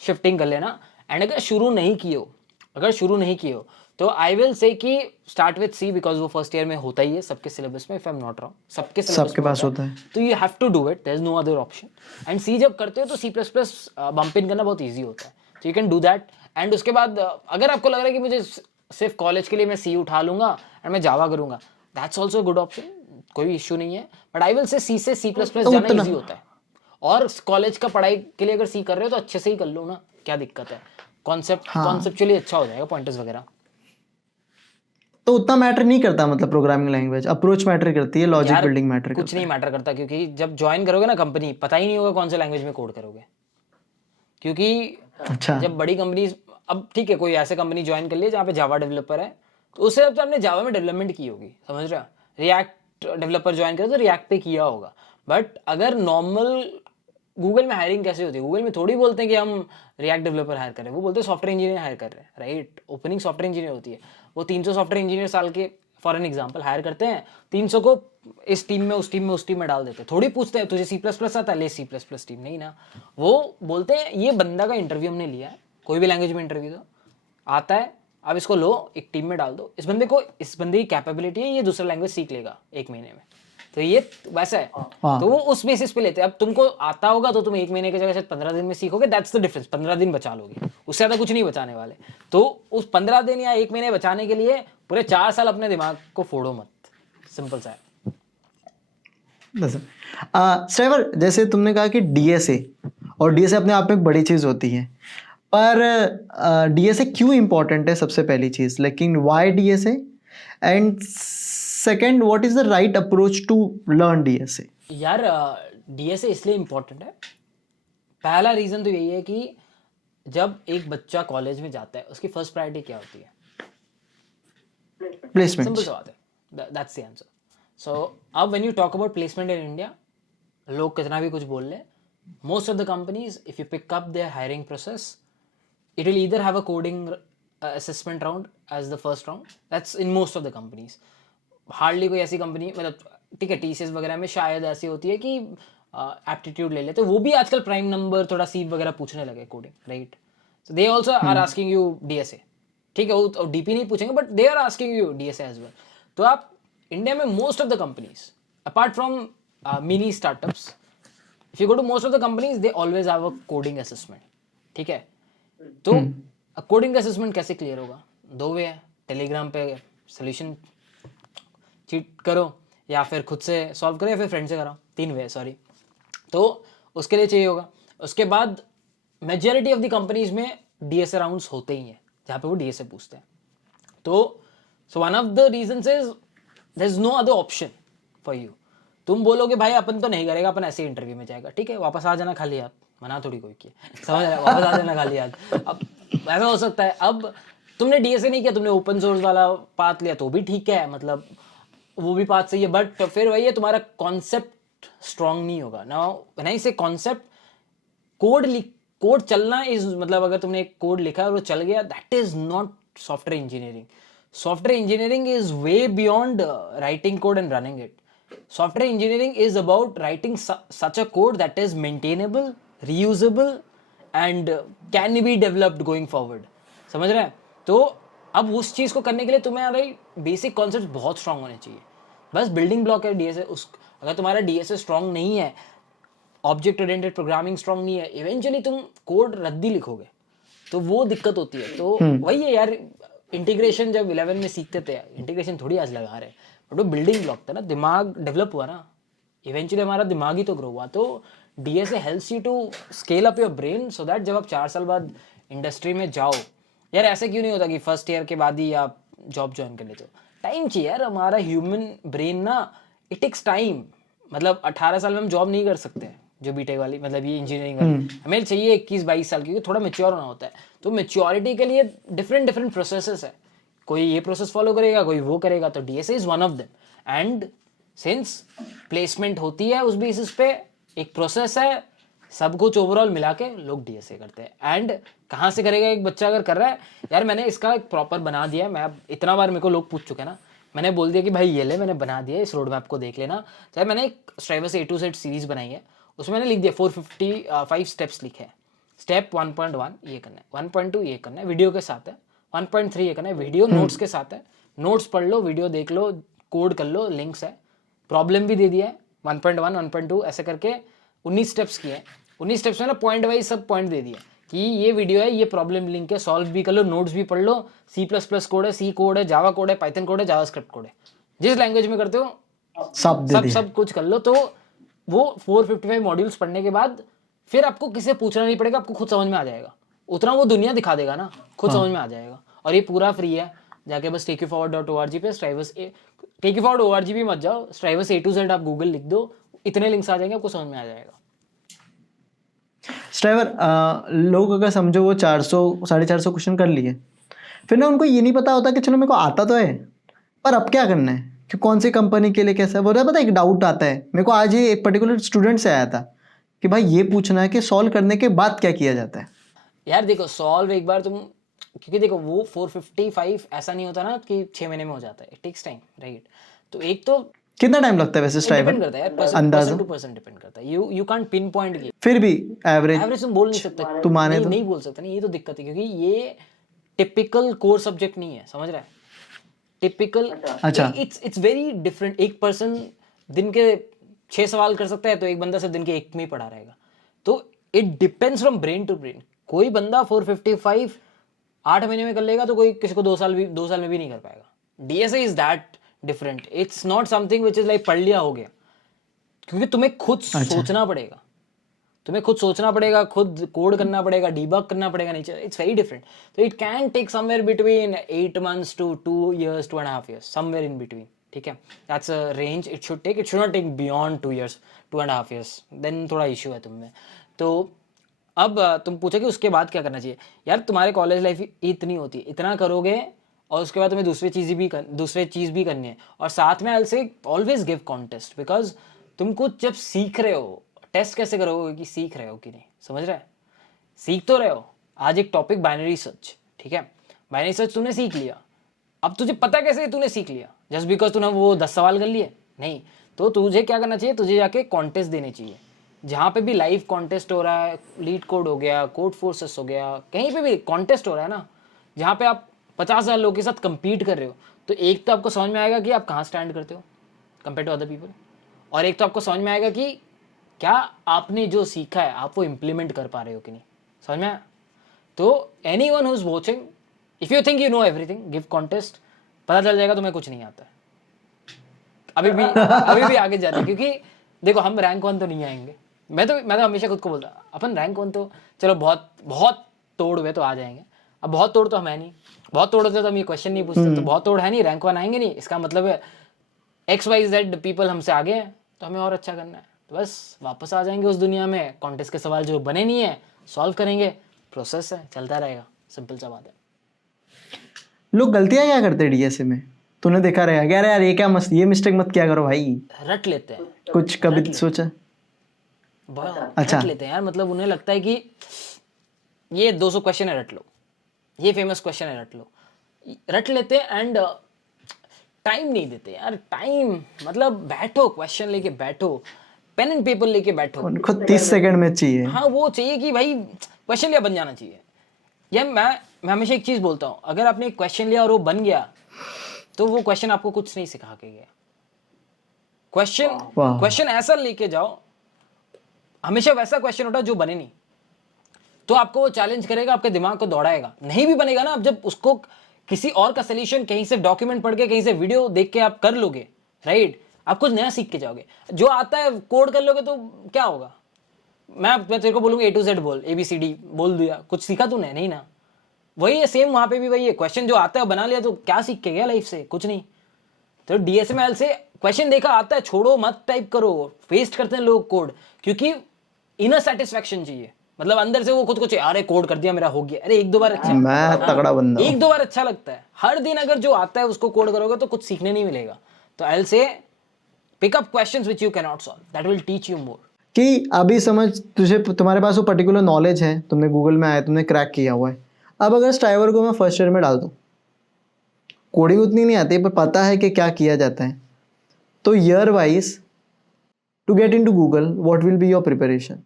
शिफ्टिंग कर लेना। एंड अगर शुरू नहीं किए हो तो आई विल से कि स्टार्ट विद C, बिकॉज वो फर्स्ट ईयर में होता ही है सबके सिलेबस में, if I am not wrong, सबके सिलेबस में पास होता है। तो you have to do it, there is no other option. And C जब करते हो तो C++ बम्प इन करना बहुत ईजी होता है, तो you can do that. And उसके बाद अगर आपको लग रहा है कि मुझे सिर्फ कॉलेज के लिए मैं C उठा लूंगा और मैं जावा करूंगा, दैट्स ऑल्सो गुड ऑप्शन, कोई इश्यू नहीं है। बट आई विल से C से C++ जाना ईजी होता है, और कॉलेज का पढ़ाई के लिए अगर C कर रहे हो तो अच्छे से ही कर लो ना, क्या दिक्कत है। कॉन्सेप्चुअली अच्छा हो जाएगा, पॉइंटर्स वगैरह। तो उतना मैटर नहीं करता, मतलब प्रोग्रामिंग लैंग्वेज अप्रोच मैटर करती है, लॉजिक यार बिल्डिंग मैटर कुछ करता नहीं मैटर करता, क्योंकि जब ज्वाइन करोगे ना कंपनी, पता ही नहीं होगा कौन से लैंग्वेज में कोड करोगे, क्योंकि है। अच्छा, जब बड़ी कंपनी, अब ठीक है कोई ऐसे कंपनी ज्वाइन कर लिए जहाँ पे जावा डेवलपर है, तो उससे अब तो आपने जावा में डेवलपमेंट की होगी, समझ रहे हो। रिएक्ट डेवलपर ज्वाइन करे तो रिएक्ट पे किया होगा। बट अगर नॉर्मल गूगल में हायरिंग कैसे होती है, गूगल में थोड़ी बोलते हैं कि हम रिएक्ट डेवलपर हायर कर रहे हैं, वो बोलते हैं सॉफ्टवेयर इंजीनियर हायर कर रहे हैं, राइट। ओपनिंग सॉफ्टवेयर इंजीनियर होती है, वो 300 सॉफ्टवेयर इंजीनियर साल के फॉर एन एग्जाम्पल हायर करते हैं, 300 को इस टीम में, उस टीम में डाल देते हैं। थोड़ी पूछते हैं तुझे C++ आता है, ले C++ टीम, नहीं ना। वो बोलते हैं ये बंदा का इंटरव्यू हमने लिया है, कोई भी लैंग्वेज में इंटरव्यू दो, आता है, अब इसको लो एक टीम में डाल दो, इस बंदे की कैपेबिलिटी है, ये दूसरा लैंग्वेज सीख लेगा 1 महीने में, तो ये वैसा है। तो वो उस बेसिस पे लेते हैं। अब तुमको आता होगा तो तुम 1 महीने की जगह शायद 15 दिन में सीखोगे, दैट्स द डिफरेंस, 15 दिन बचा लोगे, उससे ज़्यादा कुछ नहीं बचाने वाले। तो उस 15 दिन या 1 महीने बचाने के लिए पूरे 4 साल अपने दिमाग को फोड़ो मत, सिंपल सा है। श्रेवर, जैसे तुमने कहा कि DSA, और DSA अपने आप में एक बड़ी चीज़ होती है, पर DSA क्यों इम्पोर्टेंट है, सबसे पहली चीज़, लेकिन why DSA, and second what is the right approach to learn DSA? यार DSA इसलिए इम्पोर्टेंट है, पहला रीज़न तो यही है कि जब एक बच्चा कॉलेज में जाता है उसकी फर्स्ट प्रायोरिटी क्या होती है? प्लेसमेंट। सिंपल सा बात है, दैट्स द आंसर। सो अब when you talk about placement in India, लोग कितना भी कुछ बोल ले, most of the companies, if you pick up their hiring process, it will either have a coding assessment round as the first round. That's in most of the companies. Hardly कोई ऐसी company, मतलब ठीक है TCS वगैरह में शायद ऐसी होती है कि एप्टीट्यूड ले लेते, वो भी आजकल प्राइम नंबर थोड़ा सीव वगैरह पूछने लगे coding, right. So they also are asking you DSA, ठीक है, वो DP नहीं पूछेंगे, but they are asking you DSA as well. तो आप इंडिया में most of the companies, apart from mini startups, if you go to most of the companies, they always have a coding assessment, ठीक है। तो coding assessment कैसे clear होगा? 2 वे है, Telegram पे सोल्यूशन चीट करो, या फिर खुद से सॉल्व करो, या फिर फ्रेंड से कराओ, 3 वे, सॉरी। तो उसके लिए चाहिए होगा। उसके बाद मेजॉरिटी ऑफ द कंपनीज में DSA राउंड्स होते ही हैं, जहाँ पे वो डीएसए पूछते हैं। तो so one of the reasons is there is no other option for you. तुम बोलोगे भाई अपन तो नहीं करेगा, अपन ऐसे इंटरव्यू में जाएगा, ठीक है वापस आ जाना खाली हाथ, मना थोड़ी कोई किया, समझ रहे, वापस आ जाना खाली हाथ। अब ऐसा हो सकता है, अब तुमने डीएसए नहीं किया, तुमने ओपन सोर्स वाला पाथ लिया तो भी ठीक है, मतलब वो भी पाथ सही है, बट फिर वही है तुम्हारा कॉन्सेप्ट स्ट्रांग नहीं होगा। नाउ व्हेन आई से कॉन्सेप्ट, कोड चलना इज, मतलब अगर तुमने एक कोड लिखा और वो चल गया, that is not software engineering. Software engineering is way beyond writing code and running it. Software engineering is about writing such a code that is maintainable, reusable and can be developed going forward। समझ रहे हैं? तो अब उस चीज को करने के लिए तुम्हारे बेसिक कॉन्सेप्ट बहुत स्ट्रांग होने चाहिए। बस बिल्डिंग ब्लॉक है डीएसए। उस अगर तुम्हारा डीएसए स्ट्रांग नहीं है, ऑब्जेक्ट ओरिएंटेड प्रोग्रामिंग स्ट्रांग नहीं है, इवेंचुअली तुम कोड रद्दी लिखोगे, तो वो दिक्कत होती है। तो वही है यार, इंटीग्रेशन जब 11 में सीखते थे, इंटीग्रेशन थोड़ी आज लगा रहे, बट वो बिल्डिंग ब्लॉक था ना, दिमाग डेवलप हुआ ना, इवेंचुअली हमारा दिमाग ही तो ग्रो हुआ। तो DSA helps you to scale up your brain so that जब आप 4 साल बाद इंडस्ट्री में जाओ, यार ऐसे क्यों नहीं होता कि फर्स्ट ईयर के बाद ही आप जॉब ज्वाइन कर लेते हो? टाइम चाहिए यार, हमारा ह्यूमन ब्रेन ना, इट टेक्स टाइम। मतलब 18 साल में हम जॉब नहीं कर सकते हैं, जो बीटेक वाली, मतलब ये इंजीनियरिंग वाली, हमें चाहिए 21-22 साल, क्योंकि थोड़ा मेच्योर होना होता है। तो मेच्योरिटी के लिए डिफरेंट डिफरेंट प्रोसेसेस है, कोई ये प्रोसेस फॉलो करेगा, कोई वो करेगा, तो DSA is one of them. And since placement होती है उस बेसिस पे, एक प्रोसेस है, सब कुछ ओवरऑल मिला के लोग डीएसए करते हैं। एंड कहाँ से करेगा एक बच्चा अगर कर रहा है, यार मैंने इसका एक प्रॉपर बना दिया है, मैं अब इतना बार मेरे को लोग पूछ चुके हैं ना, मैंने बोल दिया कि भाई ये ले, मैंने बना दिया, इस रोड मैप को देख लेना। चाहे मैंने एक striver A to Z series बनाई है, उसमें मैंने लिख दिया 455 स्टेप्स लिखे हैं। स्टेप 1.1 ये करना है, 1.2 ये करना है, वीडियो के साथ है, 1.3 ये करना है, वीडियो नोट्स के साथ है, नोट्स पढ़ लो, वीडियो देख लो, कोड कर लो, लिंक्स है, प्रॉब्लम भी दे दिया है, 1.1 1.2 ऐसे करके 19 स्टेप्स किए हैं। 19 स्टेप्स में ना पॉइंट वाइज सब पॉइंट दे दिया कि ये वीडियो है, ये प्रॉब्लम लिंक है, सॉल्व भी कर लो, नोट्स भी पढ़ लो, C++ कोड है, सी कोड है, जावा कोड है, पाइथन कोड है, जावास्क्रिप्ट कोड है, जिस लैंग्वेज में करते हो सब कुछ कर लो। तो वो 455 मॉड्यूल्स पढ़ने के बाद फिर आपको किसी से पूछना नहीं पड़ेगा, आपको खुद समझ में आ जाएगा, उतना वो दुनिया दिखा देगा ना, खुद समझ में आ जाएगा। और ये पूरा फ्री है, जाके बस takeyouforward.org पे स्ट्राइवर्स takeyouforward.org भी मत जाओ, स्ट्राइवर्स A to Z आप गूगल लिख दो, इतने लिंक्स आ जाएंगे, आपको समझ में आ जाएगा। स्ट्राइवर, लोग अगर समझो वो 400-450 क्वेश्चन कर लिए, फिर ना उनको ये नहीं पता होता कि चलो मेरे को आता तो है, पर अब क्या करना है, कि कौन सी कंपनी के लिए कैसा है। वो पता है, एक डाउट आता है मेरे को, आज ही एक पर्टिकुलर स्टूडेंट से आया था कि भाई ये पूछना है कि सॉल्व करने के बाद क्या किया जाता है। यार देखो, सॉल्व एक बार तुम, क्योंकि देखो वो 455 ऐसा नहीं होता ना कि 6 महीने में हो जाता है, इट टेक्स टाइम, राइट? तो एक तो कितना टाइम लगता है वैसे स्ट्राइवर? डिपेंड करता है यार, पर्सन टू पर्सन डिपेंड करता है, यू कांट पिन पॉइंट की। फिर भी एवरेज तुम बोल नहीं सकते, तुम माने नहीं, तो नहीं बोल सकते नहीं, ये तो दिक्कत है, क्योंकि ये टिपिकल कोर सब्जेक्ट नहीं है, समझ रहा है? टिपिकल, अच्छा, इट्स वेरी डिफरेंट। एक पर्सन दिन के 6 सवाल कर सकता है, तो एक बंदा सिर्फ दिन के 1 में ही पढ़ा रहेगा। तो it depends from brain to brain. कोई बंदा 455 8 महीने में कर लेगा, तो कोई किसी को 2 साल में भी नहीं कर पाएगा। DSA is that different, it's not something which is like पढ़ लिया हो गया, क्योंकि तुम्हें खुद सोचना पड़ेगा, खुद कोड करना पड़ेगा, डीबग करना पड़ेगा, नहीं, इट्स वेरी डिफरेंट। तो it can take somewhere between 8 months to 2 years, 2.5 years, somewhere in between, ठीक है? That's a range it should not take beyond 2 years, 2.5 years, then थोड़ा इशू है तुम में। तो अब तुम पूछो कि उसके बाद क्या करना चाहिए। यार तुम्हारे कॉलेज लाइफ इतनी होती है, इतना करोगे, और उसके बाद तुम्हें दूसरी चीज़ भी करनी है। और साथ में आई से ऑलवेज गिव कॉन्टेस्ट, बिकॉज तुम कुछ जब सीख रहे हो, टेस्ट कैसे करोगे कि सीख रहे हो कि नहीं, समझ रहे हैं? सीख तो रहे हो। आज एक टॉपिक बाइनरी सर्च, ठीक है, बाइनरी सर्च तूने सीख लिया, अब तुझे पता कैसे तूने सीख लिया? जस्ट बिकॉज तूने वो 10 सवाल कर लिए? नहीं। तो तुझे क्या करना चाहिए, तुझे जाके कॉन्टेस्ट देने चाहिए, जहाँ पे भी लाइव कॉन्टेस्ट हो रहा है, लीड कोड हो गया, कोड फोर्सेस हो गया, कहीं पे भी कॉन्टेस्ट हो रहा है ना, जहाँ पे आप 50,000 लोगों के साथ compete कर रहे हो, तो एक तो आपको समझ में आएगा कि आप कहाँ स्टैंड करते हो कंपेयर टू अदर पीपल, और एक तो आपको समझ में आएगा कि क्या आपने जो सीखा है आप वो इम्प्लीमेंट कर पा रहे हो कि नहीं, समझ में आया? तो anyone who is watching, if you think you know everything, give contest, पता चल जाएगा तुम्हें कुछ नहीं आता है। अभी भी आगे जा रहे हैं, क्योंकि देखो हम रैंक 1 तो नहीं आएंगे। मैं तो हमेशा खुद को बोलता, अपन रैंक 1 तो चलो बहुत बहुत तोड़ हुए तो आ जाएंगे, अब बहुत तोड़ तो हम है नहीं, बहुत तोड़ होते तो हम ये क्वेश्चन नहीं पूछते, तो बहुत तोड़ है नहीं, रैंक 1 आएंगे नहीं, इसका मतलब है XYZ पीपल हमसे आगे हैं, तो हमें और अच्छा करना है। तो बस वापस आ जाएंगे उस दुनिया में, कॉन्टेस्ट के सवाल जो बने नहीं है सॉल्व करेंगे, प्रोसेस है, चलता रहेगा, सिंपल सा बात है। लोग गलतियां क्या करते हैं डीएसए में? तूने देखा रहेगा कि अरे यार ये क्या मस्त, ये मिस्टेक मत किया करो भाई। रट लेते हैं, कुछ कभी सोचा? अच्छा। रट लेते हैं यार, मतलब उन्हें लगता है कि ये 200 क्वेश्चन है, रट लो, ये फेमस क्वेश्चन है, रट लो, रट लेते हैं एंड टाइम नहीं देते यार। टाइम मतलब बैठो, क्वेश्चन लेके बैठो, पेन एंड पेपर लेके बैठो, उनको 30 सेकंड में चाहिए। हाँ वो चाहिए कि भाई क्वेश्चन लिया बन जाना चाहिए। ये मैं हमेशा एक चीज बोलता हूँ, अगर आपने एक क्वेश्चन लिया और वो बन गया तो वो क्वेश्चन आपको कुछ नहीं सिखा के गया। क्वेश्चन ऐसा लेके जाओ, हमेशा वैसा क्वेश्चन उठाओ जो बने नहीं, तो आपको वो चैलेंज करेगा, आपके दिमाग को दौड़ाएगा। नहीं भी बनेगा ना, अब जब उसको किसी और का सोल्यूशन कहीं से डॉक्यूमेंट पढ़ के, कहीं से वीडियो देख के आप कर लोगे, राइट, आप कुछ नया सीख के जाओगे। जो आता है कोड कर लोगे तो क्या होगा? मैं तेरे को बोलूंगा A to Z बोल, ABCD बोल दिया, कुछ सीखा तूने? नहीं ना। वही है सेम, वहां पे भी वही है, क्वेश्चन जो आता है बना लिया तो क्या सीख के गया लाइफ से? कुछ नहीं। तो DSML से क्वेश्चन देखा आता है, छोड़ो मत, टाइप करो। वेस्ट करते हैं लोग कोड, क्योंकि इनर सेटिस्फैक्शन चाहिए, मतलब अंदर से वो खुद को चाहिए, अरे कोड कर दिया मेरा हो गया, अरे एक दो बार अच्छा, मैं तगड़ा बंदा हूं। एक दो बार अच्छा लगता है। हर दिन अगर जो आता है उसको कोड करोगे तो कुछ सीखने नहीं मिलेगा। तो I will say pick up questions which you can not solve, that will teach you more. कि अभी समझ तुझे, तुम्हारे पास वो पर्टिकुलर नॉलेज है, तुमने गूगल में आया, तुमने क्रैक किया हुआ है। अब अगर स्ट्राइवर को मैं फर्स्ट ईयर में डाल दूं, कोडिंग उतनी नहीं आती पर पता है कि क्या किया जाता है, तो year wise to get into Google what will be your preparation?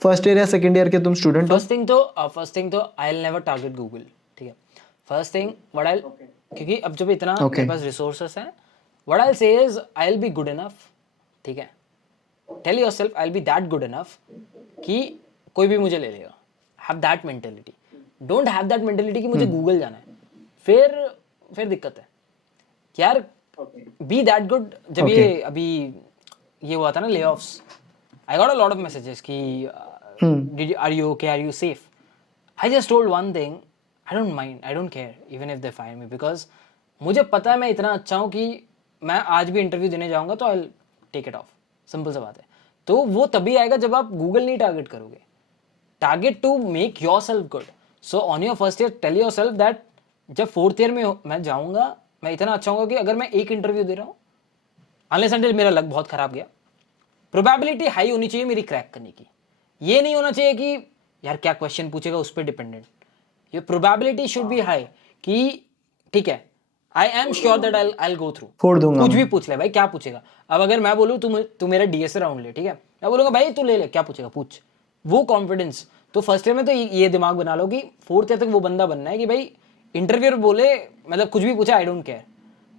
First year या सेकंड ईयर के तुम स्टूडेंट हो? फर्स्ट थिंग तो I will never target Google, ठीक है। फर्स्ट थिंग व्हाट आई, क्योंकि अब जब इतना मेरे पास रिसोर्सेस हैं, what I will say is I will be good enough, ठीक है। Tell yourself I will be that good enough कि कोई भी मुझे ले लेगा। Have that mentality, don't have that mentality कि मुझे गूगल जाना है, फिर दिक्कत है यार। Be that good. जब ये अभी ये हुआ था ना layoffs, I got a lot of messages कि are you okay, are you safe? I just told one thing, I don't mind, I don't care even if they fire me, because मुझे पता है मैं इतना अच्छा हूँ कि मैं आज भी इंटरव्यू देने जाऊंगा तो I take it off, simple सा बात है। तो वो तभी आएगा जब आप गूगल नहीं टारगेट करोगे। Target to make your self good. So on your first year tell your self that जब फोर्थ ईयर में मैं जाऊंगा, मैं इतना अच्छा होगा कि अगर मैं एक इंटरव्यू दे रहा हूँ, अनलेस अनटिल मेरा लक बहुत खराब गया, प्रोबेबिलिटी हाई होनी चाहिए मेरी क्रैक करने की। ये नहीं होना चाहिए कि यार क्या क्वेश्चन पूछेगा उस पर डिपेंडेंट। ये प्रोबेबिलिटी शुड बी हाई कि ठीक है, I am sure that I will go through. फोड़ दूंगा, कुछ भी पूछ ले भाई, क्या पूछेगा। अब अगर मैं बोलूँ तू मेरा डीएसए राउंड ले, ठीक है, मैं बोलूंगा भाई तू ले क्या पूछेगा पूछ, वो कॉन्फिडेंस। तो फर्स्ट ईयर में तो ये दिमाग बना लो कि फोर्थ ईयर तक वो बंदा बनना है कि भाई इंटरव्यूअर बोले, मतलब कुछ भी पूछा, आई डोंट केयर।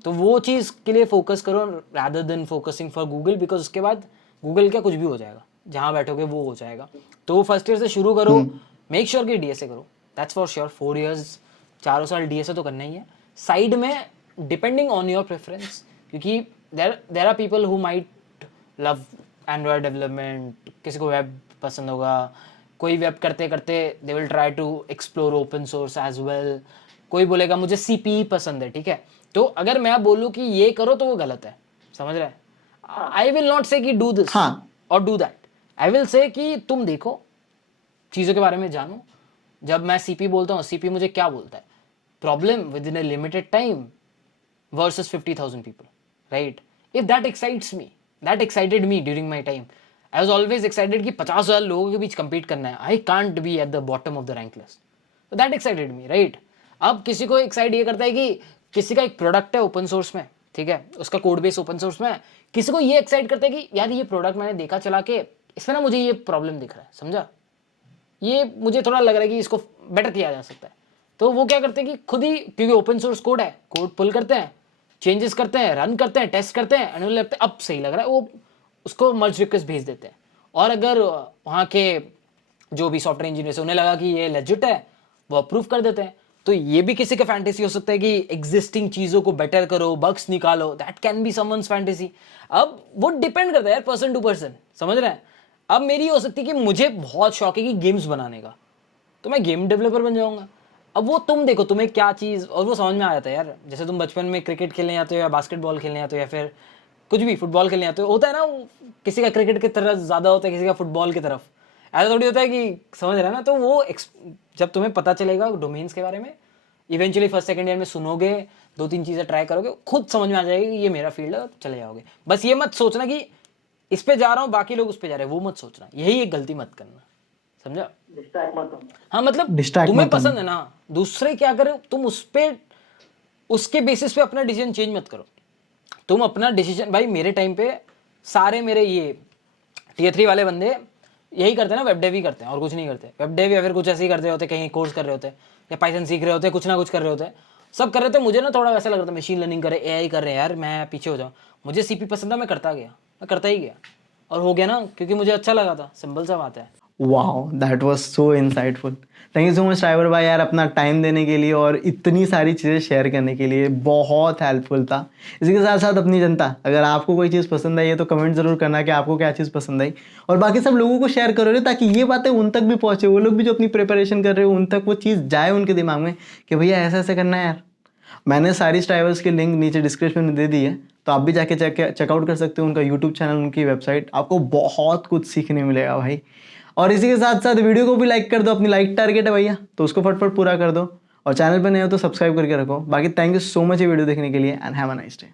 तो वो चीज़ के लिए फोकस करो rather than focusing for Google, because उसके बाद गूगल क्या कुछ भी हो जाएगा, जहाँ बैठोगे वो हो जाएगा। तो फर्स्ट ईयर से शुरू करो, मेक श्योर कि डीएसए करो, दैट्स फॉर श्योर। 4 इयर्स, 4 साल डीएसए तो करना ही है। साइड में डिपेंडिंग ऑन योर प्रेफरेंस, क्योंकि there are people who might love Android development, किसी को वेब पसंद होगा, कोई वेब करते करते they will try to explore open source as well, कोई बोलेगा मुझे सीपीई पसंद है, ठीक है। तो अगर मैं बोलूँ कि ये करो तो वो गलत है, समझ रहे हैं। आई विल नॉट से कि डू दिस और do that, I will say कि तुम देखो चीज़ों के बारे में जानो। जब मैं सीपी बोलता हूँ, सीपी मुझे क्या बोलता है, problem with in A limited time versus 50,000 people, right. If that excites me, that excited me during my time, I was always excited कि 50,000 लोगों के बीच compete करना है, I can't be at the bottom of the rank list, तो that excited me, right. अब किसी को excite ये करता है कि किसी का एक प्रोडक्ट है ओपन सोर्स में, ठीक है, उसका कोड बेस ओपन सोर्स में है, किसी को ये एक्साइट करता है कि यार ये प्रोडक्ट मैंने देखा चला के, इसमें ना मुझे ये प्रॉब्लम दिख रहा है, समझा, ये मुझे थोड़ा लग रहा है कि इसको बेटर किया जा सकता है। तो वो क्या करते हैं कि खुद ही, क्योंकि ओपन सोर्स कोड है, कोड पुल करते हैं, चेंजेस करते हैं, रन करते हैं, टेस्ट करते हैं, एंड लगता है अब सही लग रहा है, वो उसको मर्ज रिक्वेस्ट भेज देते हैं। और अगर वहाँ के जो भी सॉफ्टवेयर इंजीनियर्स उन्हें लगा कि ये लेजिट है, वो अप्रूव कर देते हैं। तो ये भी किसी का फैंटेसी हो सकता है कि एग्जिस्टिंग चीज़ों को बेटर करो, बग्स निकालो, that can be someone's fantasy. अब वो डिपेंड करता है यार पर्सन टू पर्सन, समझ रहे हैं। अब मेरी हो सकती है कि मुझे बहुत शौक है कि गेम्स बनाने का, तो मैं गेम डेवलपर बन जाऊंगा। अब वो तुम देखो तुम्हें क्या चीज़, और वो समझ में आ जाता है यार। जैसे तुम बचपन में क्रिकेट खेलने जाते हो या बास्केटबॉल खेलने जाते हो या फिर कुछ भी फुटबॉल खेलने जाते हो, होता है ना वो किसी का क्रिकेट की तरफ ज़्यादा होता है, किसी का फुटबॉल की तरफ। ऐसा थोड़ी होता है कि समझ रहा है ना। तो वो जब तुम्हें पता चलेगा डोमेन्स के बारे में, इवेंचुअली फर्स्ट सेकंड ईयर में सुनोगे, 2-3 चीज़ें ट्राई करोगे, खुद समझ में आ जाएगी कि ये मेरा फील्ड है, चले जाओगे। बस ये मत सोचना कि इस पे जा रहा हूँ बाकी लोग उस पे जा रहे हैं, वो मत सोचना। यही एक गलती मत करना, समझा? हाँ मतलब तुम्हें पसंद है ना, दूसरे क्या करे तुम उस पे, उसके बेसिस पे अपना डिसीजन चेंज मत करो। तुम अपना डिसीजन, भाई मेरे टाइम पे सारे मेरे ये Tier 3 वाले बंदे यही करते हैं ना, वेब डेव ही करते हैं और कुछ नहीं करते। वेब डेव या फिर कुछ ऐसे ही करते होते, कहीं कोर्स कर रहे होते या पाइथन सीख रहे होते, कुछ ना कुछ कर रहे होते, सब कर रहे थे। मुझे ना थोड़ा वैसा लग रहा था, मशीन लर्निंग करे, AI कर रहे हैं यार, मैं पीछे हो जाऊँ। मुझे CP पसंद था, मैं करता गया, मैं करता ही गया और हो गया ना, क्योंकि मुझे अच्छा लगा था। सिंपल सा बात है। Wow, that was so insightful. Thank you so much driver भाई यार, अपना टाइम देने के लिए और इतनी सारी चीज़ें शेयर करने के लिए, बहुत हेल्पफुल था। इसी के साथ साथ अपनी जनता, अगर आपको कोई चीज़ पसंद आई है तो कमेंट ज़रूर करना कि आपको क्या चीज़ पसंद आई, और बाकी सब लोगों को शेयर करोगे ताकि ये बातें उन तक भी पहुँचे। वो लोग भी जो अपनी प्रिपरेशन कर रहे हो, उन तक वो चीज़ जाए उनके दिमाग में कि भैया ऐसा ऐसा करना है यार। मैंने सारी ट्राइवल्स की लिंक नीचे डिस्क्रिप्शन में दे दी है, तो आप भी जाके चेकआउट कर सकते हो उनका यूट्यूब चैनल, उनकी वेबसाइट। आपको बहुत कुछ सीखने मिलेगा भाई। और इसी के साथ साथ वीडियो को भी लाइक कर दो, अपनी लाइक टारगेट है भैया, तो उसको फटफट पूरा कर दो। और चैनल पर नए हो तो सब्सक्राइब करके रखो। बाकी थैंक यू सो मच ये वीडियो देखने के लिए, and have a nice day.